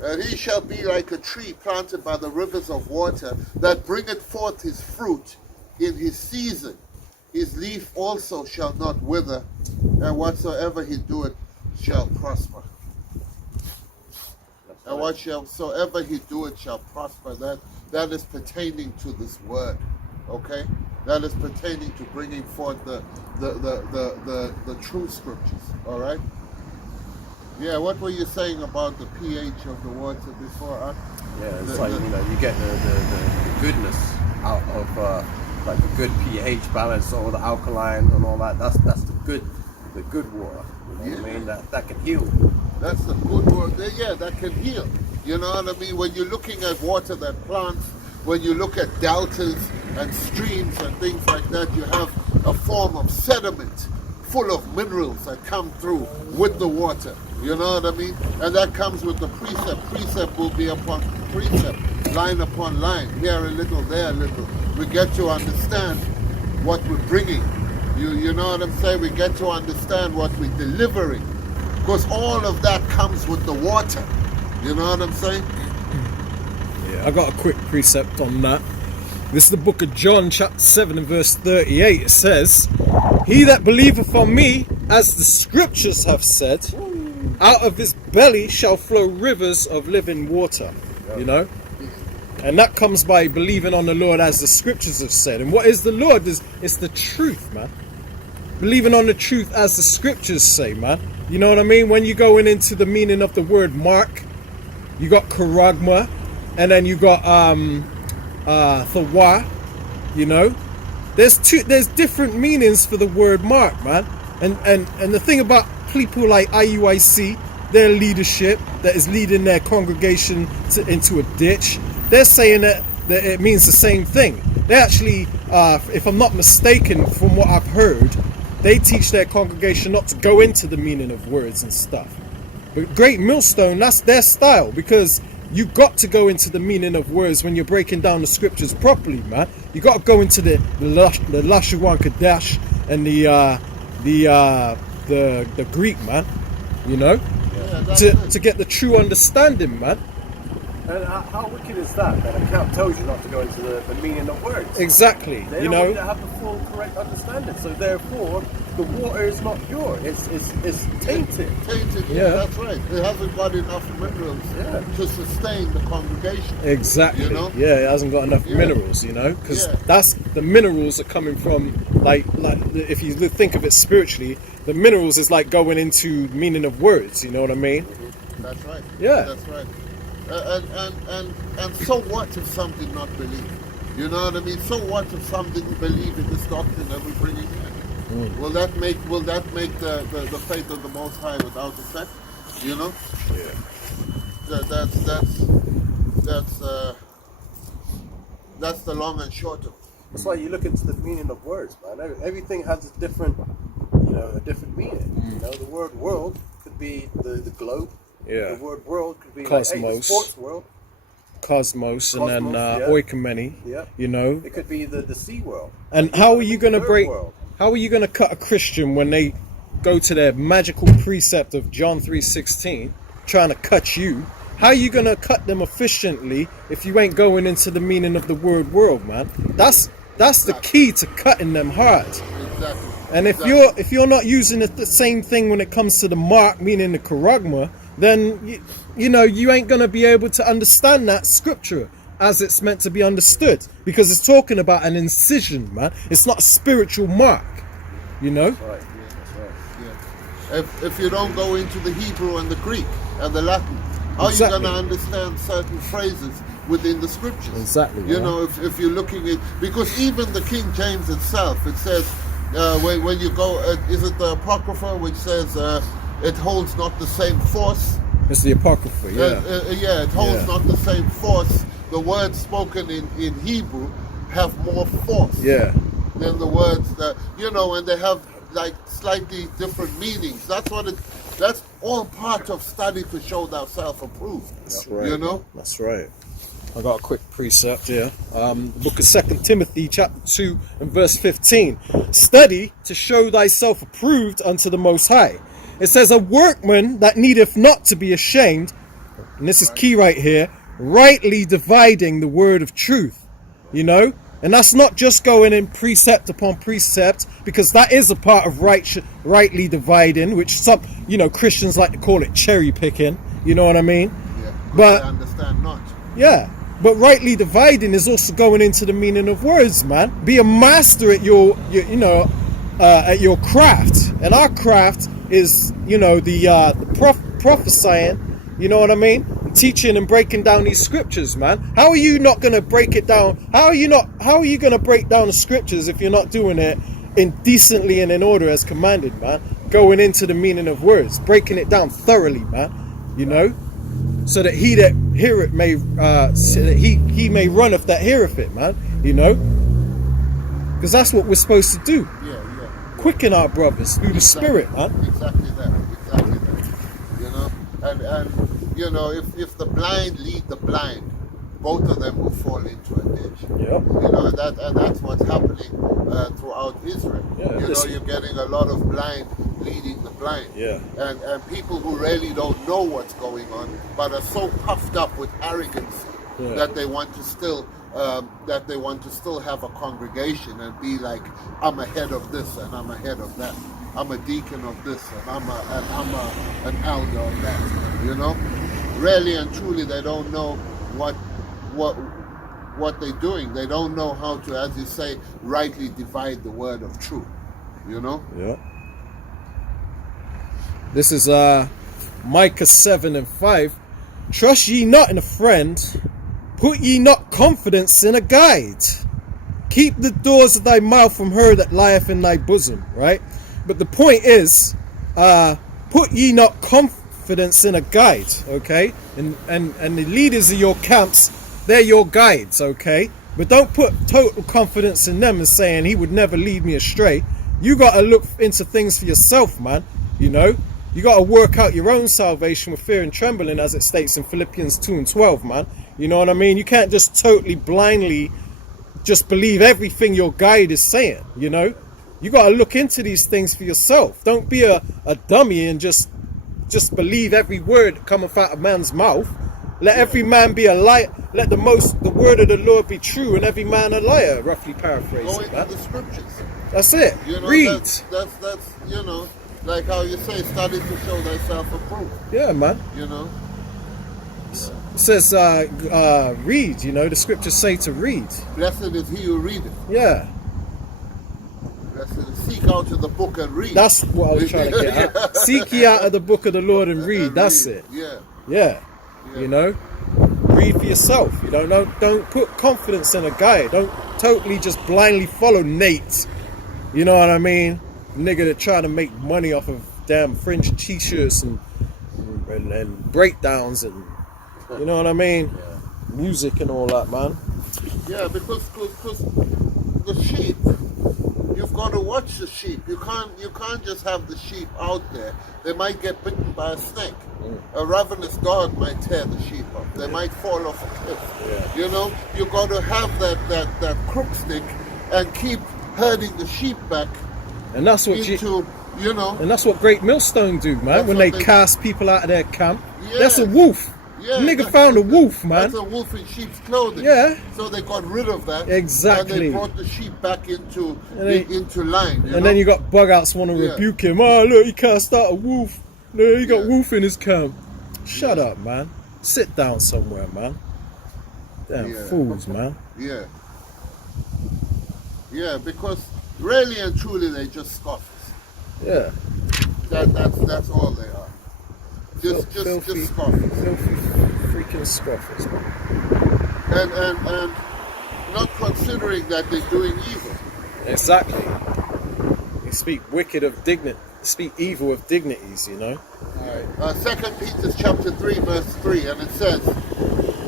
And he shall be like a tree planted by the rivers of water that bringeth forth his fruit in his season. His leaf also shall not wither, and whatsoever he doeth shall prosper. And whatsoever he doeth shall prosper. That is pertaining to this word. Okay? That is pertaining to bringing forth the true scriptures. All right? Yeah, what were you saying about the pH of the water before? Yeah, it's like, you know, you get the goodness out of like the good pH balance, all the alkaline and all that. That's the good water. You know what I mean? That can heal. That's the good word. Yeah, that can heal. You know what I mean? When you're looking at water that plants, when you look at deltas and streams and things like that, you have a form of sediment full of minerals that come through with the water. You know what I mean? And that comes with the precept. Precept will be upon precept, line upon line, here a little, there a little. We get to understand what we're bringing. You know what I'm saying? We get to understand what we're delivering. Because all of that comes with the water. You know what I'm saying? Yeah, I got a quick precept on that. This is the book of John, chapter 7 and verse 38. It says, "He that believeth on me, as the scriptures have said, out of his belly shall flow rivers of living water." You know? And that comes by believing on the Lord as the scriptures have said. And what is the Lord? It's the truth, man. Believing on the truth as the scriptures say, man. You know what I mean? When you're going into the meaning of the word mark, you got charagma, and then you got thawa, you know? There's different meanings for the word mark, man. And the thing about people like IUIC, their leadership that is leading their congregation into a ditch, they're saying that it means the same thing. They actually, if I'm not mistaken, from what I've heard, they teach their congregation not to go into the meaning of words and stuff. But Great Millstone, that's their style, because you got to go into the meaning of words when you're breaking down the scriptures properly, man. You got to go into the Lashuwan Kadesh and the Greek, man. You know, to get the true understanding, man. And how wicked is that? That a camp tells you not to go into the meaning of words. Exactly. They you don't know, want you to have the full correct understanding. So therefore, the water is not pure. It's tainted. Tainted, Yeah. that's right. It hasn't got enough minerals to sustain the congregation. exactly. You know? Yeah, it hasn't got enough Yeah. minerals. You know, because Yeah. that's the minerals are coming from like if you think of it spiritually, the minerals is like going into meaning of words. You know what I mean? That's right. Yeah. That's right. And so what if some did not believe? You know what I mean? So what if some didn't believe in this doctrine that we're bringing in? Will that make the faith of the Most High without effect? You know? Yeah. That's the long and short of it. That's why you look into the meaning of words, man. Everything has a different meaning. You know, the word world could be the globe. Yeah. The word world could be Cosmos. like, hey, the sports world. Cosmos and then Cosmos, yeah. oikomene. Yeah. You know, It could be the sea world. and how are you going to Third break? world. How are you going to cut a Christian when they go to their magical precept of John 3:16, trying to cut you? How are you going to cut them efficiently if you ain't going into the meaning of the word world, man? That's the key to cutting them hard. Exactly. And if you're not using the same thing when it comes to the mark, meaning the charagma, then you know you ain't gonna be able to understand that scripture as it's meant to be understood, because it's talking about an incision, man. It's not a spiritual mark, you know. Right. Yeah. If you don't go into the Hebrew and the Greek and the Latin, how Exactly. are you going to understand certain phrases within the scriptures? Exactly, You man. know, if you're looking at, because even the King James itself, it says, when you go, is it the Apocrypha, which says it holds not the same force? It's the apocrypha, yeah. It holds Yeah. not the same force. The words spoken in Hebrew have more force Yeah. than the words that, you know, and they have like slightly different meanings. That's all part of study to show thyself approved. That's right. You know? That's right. I got a quick precept here. The book of 2 Timothy chapter 2 and verse 15. Study to show thyself approved unto the Most High. It says, a workman that needeth not to be ashamed, and this is key right here, rightly dividing the word of truth. You know? And that's not just going in precept upon precept, because that is a part of rightly dividing, which some, you know, Christians like to call it cherry picking. You know what I mean? Yeah. But- I understand not. Yeah, but rightly dividing is also going into the meaning of words, man. Be a master at your at your craft, and our craft is, you know, the prophesying. You know what I mean? Teaching and breaking down these scriptures, man. How are you not going to break it down? How are you going to break down the scriptures if you're not doing it in decently and in order as commanded, man? Going into the meaning of words, breaking it down thoroughly, man. You know. So that he that heareth may, so that he may runneth that heareth it, man. You know, because that's what we're supposed to do. Yeah. Quicken our brothers through the Spirit, man. Exactly that. You know, and you know, if the blind lead the blind, both of them will fall into a ditch. Yeah. You know, and that's what's happening throughout Israel. Yeah, You know, listen. you're getting a lot of blind leading the blind. Yeah. And people who really don't know what's going on, but are so puffed up with arrogance Yeah. that they want to still have a congregation and be like, I'm ahead of this and I'm ahead of that. I'm a deacon of this and I'm an elder of that. You know, really and truly, they don't know what they're doing. They don't know how to, as you say, rightly divide the word of truth. You know. Yeah. This is Micah 7 and 5. Trust ye not in a friend, put ye not confidence in a guide. Keep the doors of thy mouth from her that lieth in thy bosom, right? But the point is, put ye not confidence in a guide, okay? And the leaders of your camps they're your guides, okay? But don't put total confidence in them and saying he would never lead me astray. You got to look into things for yourself, man. You know, you got to work out your own salvation with fear and trembling, as it states in Philippians 2:12, man. You know what I mean? You can't just totally blindly just believe everything your guide is saying, you know? You got to look into these things for yourself. Don't be a dummy and just believe every word cometh out of man's mouth. Let every man be a liar. Let the word of the Lord be true, and every man a liar. Roughly paraphrasing. Go into That. the scriptures. That's it. You know, Read. That's you know, like how you say, study to show thyself approved. Yeah, man. You know. It says read. You know, the scriptures say to read. Blessed is he who readeth. Yeah. Blessed is seek out of the book and read. That's what I was trying to get at. Seek ye out of the book of the Lord and read. And That's read. it. Yeah. Yeah. You know, read for yourself. You know, don't put confidence in a guy. Don't totally just blindly follow Nate. You know what I mean? Nigga that trying to make money off of damn fringe t-shirts and breakdowns and you know what I mean? Yeah. Music and all that, man. Yeah, because the sheep, you've got to watch the sheep. You can't just have the sheep out there. They might get bitten by a snake. A ravenous dog might tear the sheep up. They might fall off a cliff. Yeah. You know, you got to have that crook stick and keep herding the sheep back. And that's what you know. And that's what Great Millstone do, man. When they cast people out of their camp, yeah. That's a wolf. Yeah, nigga found a wolf, man. That's a wolf in sheep's clothing. Yeah. So they got rid of that. Exactly. And they brought the sheep back into line. And then you got bug outs want to rebuke him. Oh, look, he cast out a wolf. No, he got wolf in his camp. Shut up, man. Sit down somewhere, man. Damn fools, man. Yeah. Yeah, because really and truly they just scoffers. Yeah. That's all they are. Just scoffers. Filthy freaking scoffers, man. And not considering that they're doing evil. Exactly. They speak evil of dignities, you know. Alright. 2 Peter chapter 3 verse 3, and it says,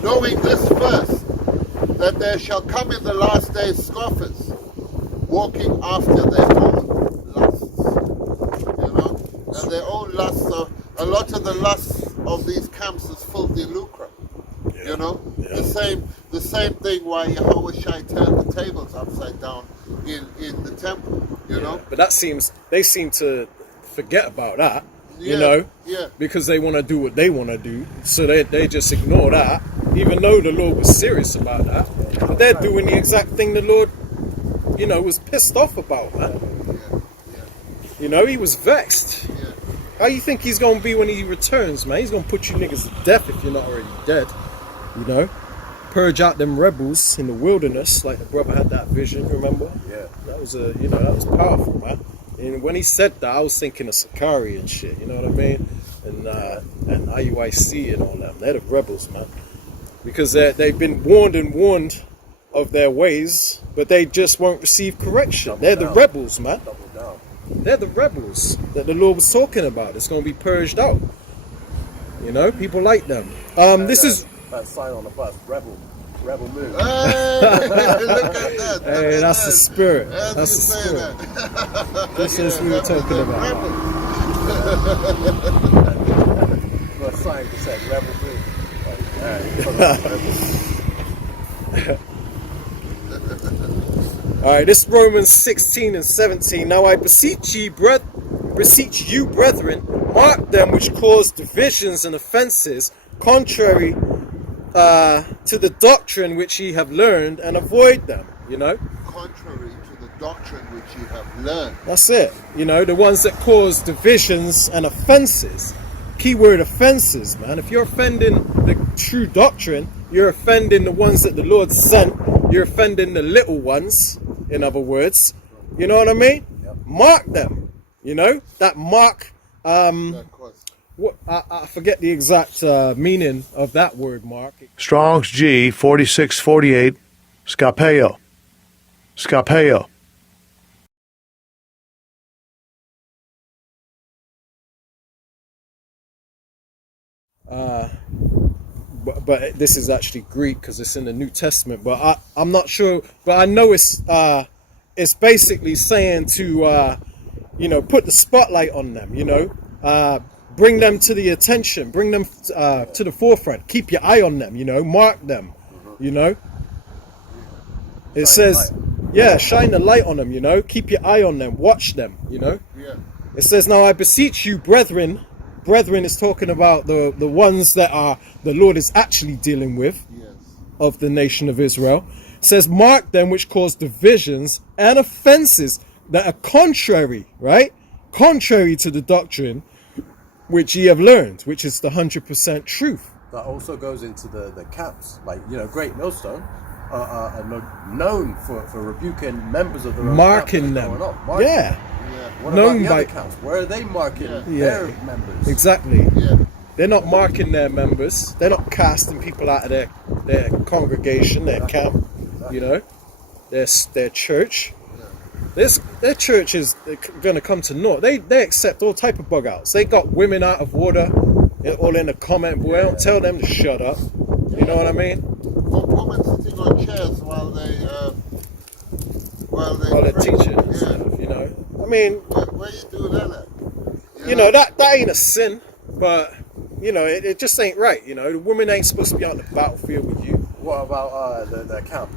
knowing this first, that there shall come in the last days scoffers, walking after their own lusts. You know? And their own lusts are, a lot of the lusts of these camps is filthy lucre. Yeah. You know? Yeah. The same thing why Yahweh Shai turned the tables upside down in the temple. You know? But they seem to forget about that. You know, because they want to do what they want to do, so they just ignore that, even though the Lord was serious about that. But they're doing the exact thing the Lord, you know, was pissed off about, man. You know, he was vexed. How you think he's going to be when he returns, man? He's going to put you niggas to death if you're not already dead, you know? Purge out them rebels in the wilderness, like the brother had that vision, remember? Yeah. That was powerful, man. And when he said that, I was thinking of Sakari and shit, you know what I mean? And IUIC and all that. They're the rebels, man. Because they've been warned of their ways, but they just won't receive correction. They're the rebels, man. They're the rebels that the Lord was talking about. It's going to be purged out. You know, people like them. This is... That sign on the bus, rebel move. Hey, look at that. Hey, that's the spirit. That's the spirit. Just as we were talking about. Got a sign that said rebel move. Alright, this Romans 16 and 17. Now I beseech you, brethren, mark them which cause divisions and offenses, contrary to the doctrine which ye have learned, and avoid them, you know? Contrary to the doctrine which ye have learned. That's it. You know, the ones that cause divisions and offenses. Keyword offenses, man. If you're offending the true doctrine, you're offending the ones that the Lord sent. You're offending the little ones, in other words. You know what I mean? Yep. Mark them. You know? That mark... I forget the exact meaning of that word, Mark. Strong's G 4648, scapeo. Scapeo. but this is actually Greek because it's in the New Testament. But I'm not sure. But I know it's basically saying to put the spotlight on them. Bring them to the attention. Bring them to the forefront. Keep your eye on them. Mark them. It says, shine the light on them. Keep your eye on them. Watch them. Yeah. It says, now I beseech you, brethren. Brethren is talking about the ones that are the Lord is actually dealing with Yes. of the nation of Israel. It says, mark them which cause divisions and offenses that are contrary, right? Contrary to the doctrine which ye have learned, which is the 100% truth. That also goes into the camps, like Great Millstone are known for rebuking members of the Roman Marking camps them. going on. Marking them. Yeah. What Known about the by- other camps? Where are they marking Yeah. their members? Exactly. Yeah. They're not marking their members. They're not casting people out of their congregation, their camp, their church. Their church is going to come to naught. They accept all type of bug outs. They got women out of order, all in the comment. Boy, don't tell them to shut up. You know what I mean? Women sitting on chairs while They're pray. teaching and Yeah. stuff. I mean, Where you do that at? that ain't a sin, but it just ain't right. The woman ain't supposed to be on the battlefield with you. What about the camp,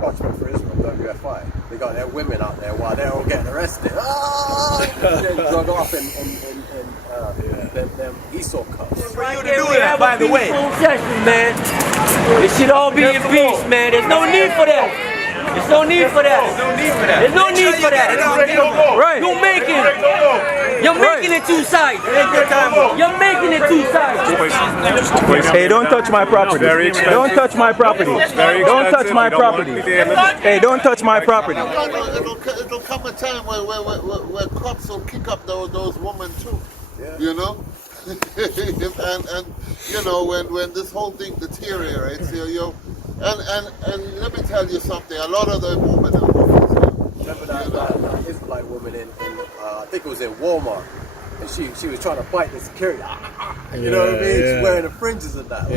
Watchmen for Israel, WFI? They got their women out there while they're all getting arrested. They're drug off in them Esau cups. For you to do that, by the way. Session, man. It should all be in peace, man. There's no need for that. There's no need for that. There's no need for that. Right. You're making it two sides. You're making it two sides. Hey, don't touch my property. Don't touch my property. Don't touch my property. Hey, don't touch my property. It'll come a time where cops will kick up those women too. Yeah. and when this whole thing deteriorates, and let me tell you something. A lot of the women are orphans. Remember that Israelite woman in I think it was in Walmart, and she was trying to fight the security. You know what I mean? Yeah. She's wearing the fringes and that.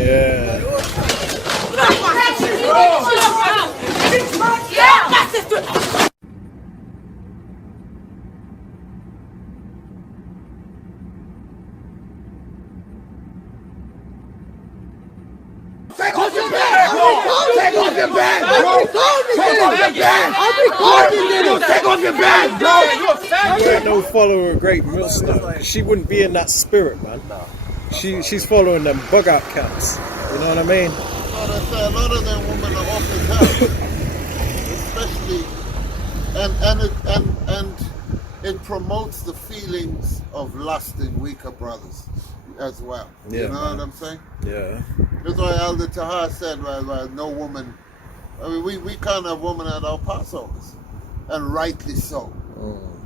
Take off your bag! Take off your bag! Take off your bag! Take off your bag, bro! You ain't no follower of Great Millstone. She wouldn't be in that spirit, man. She's following them bug out camps. You know what I mean? A lot of them women are off the top, especially, and it promotes the feelings of lust in weaker brothers as well. Yeah, you know man. what I'm saying? Yeah. That's why Elder Tahar said, well, no woman. I mean, we can't have women at our Passovers, and rightly so.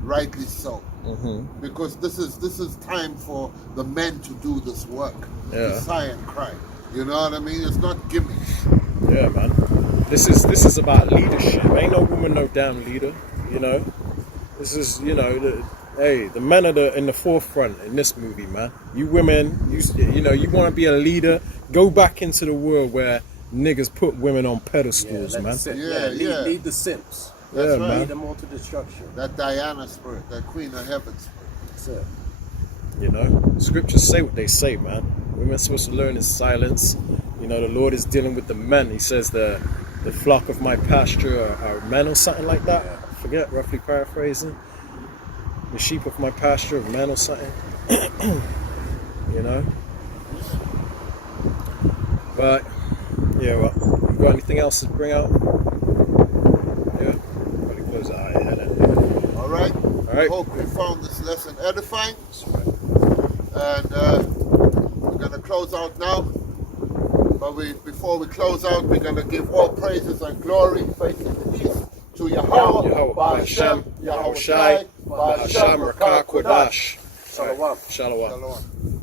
Rightly so. Mm-hmm. Because this is time for the men to do this work. Yeah. To sigh and cry. You know what I mean? It's not gimmicks. Yeah, man. This is about leadership. Ain't no woman no damn leader. This is the men are in the forefront in this movie, man. You women, you want to be a leader. Go back into the world where niggas put women on pedestals, man. Lead the simps. That's Yeah, right. man. Lead them all to destruction. That Diana spirit, that Queen of Heaven spirit. That's it. Scriptures say what they say, man. Women are supposed to learn in silence. The Lord is dealing with the men. He says the flock of my pasture are men or something like that. I forget, roughly paraphrasing. The sheep of my pasture are men or something. But yeah, well, you got anything else to bring out? Yeah, probably close the eye ahead. All right? right. I hope you found this lesson edifying. And we're going to close out now. But before we close out, we're going to give all praises and glory facing the east to Yahweh, Ba'ashem, Yahweh Shai, Ba'ashem, Rakah Kodash. Shalom. Shalom. Shalom.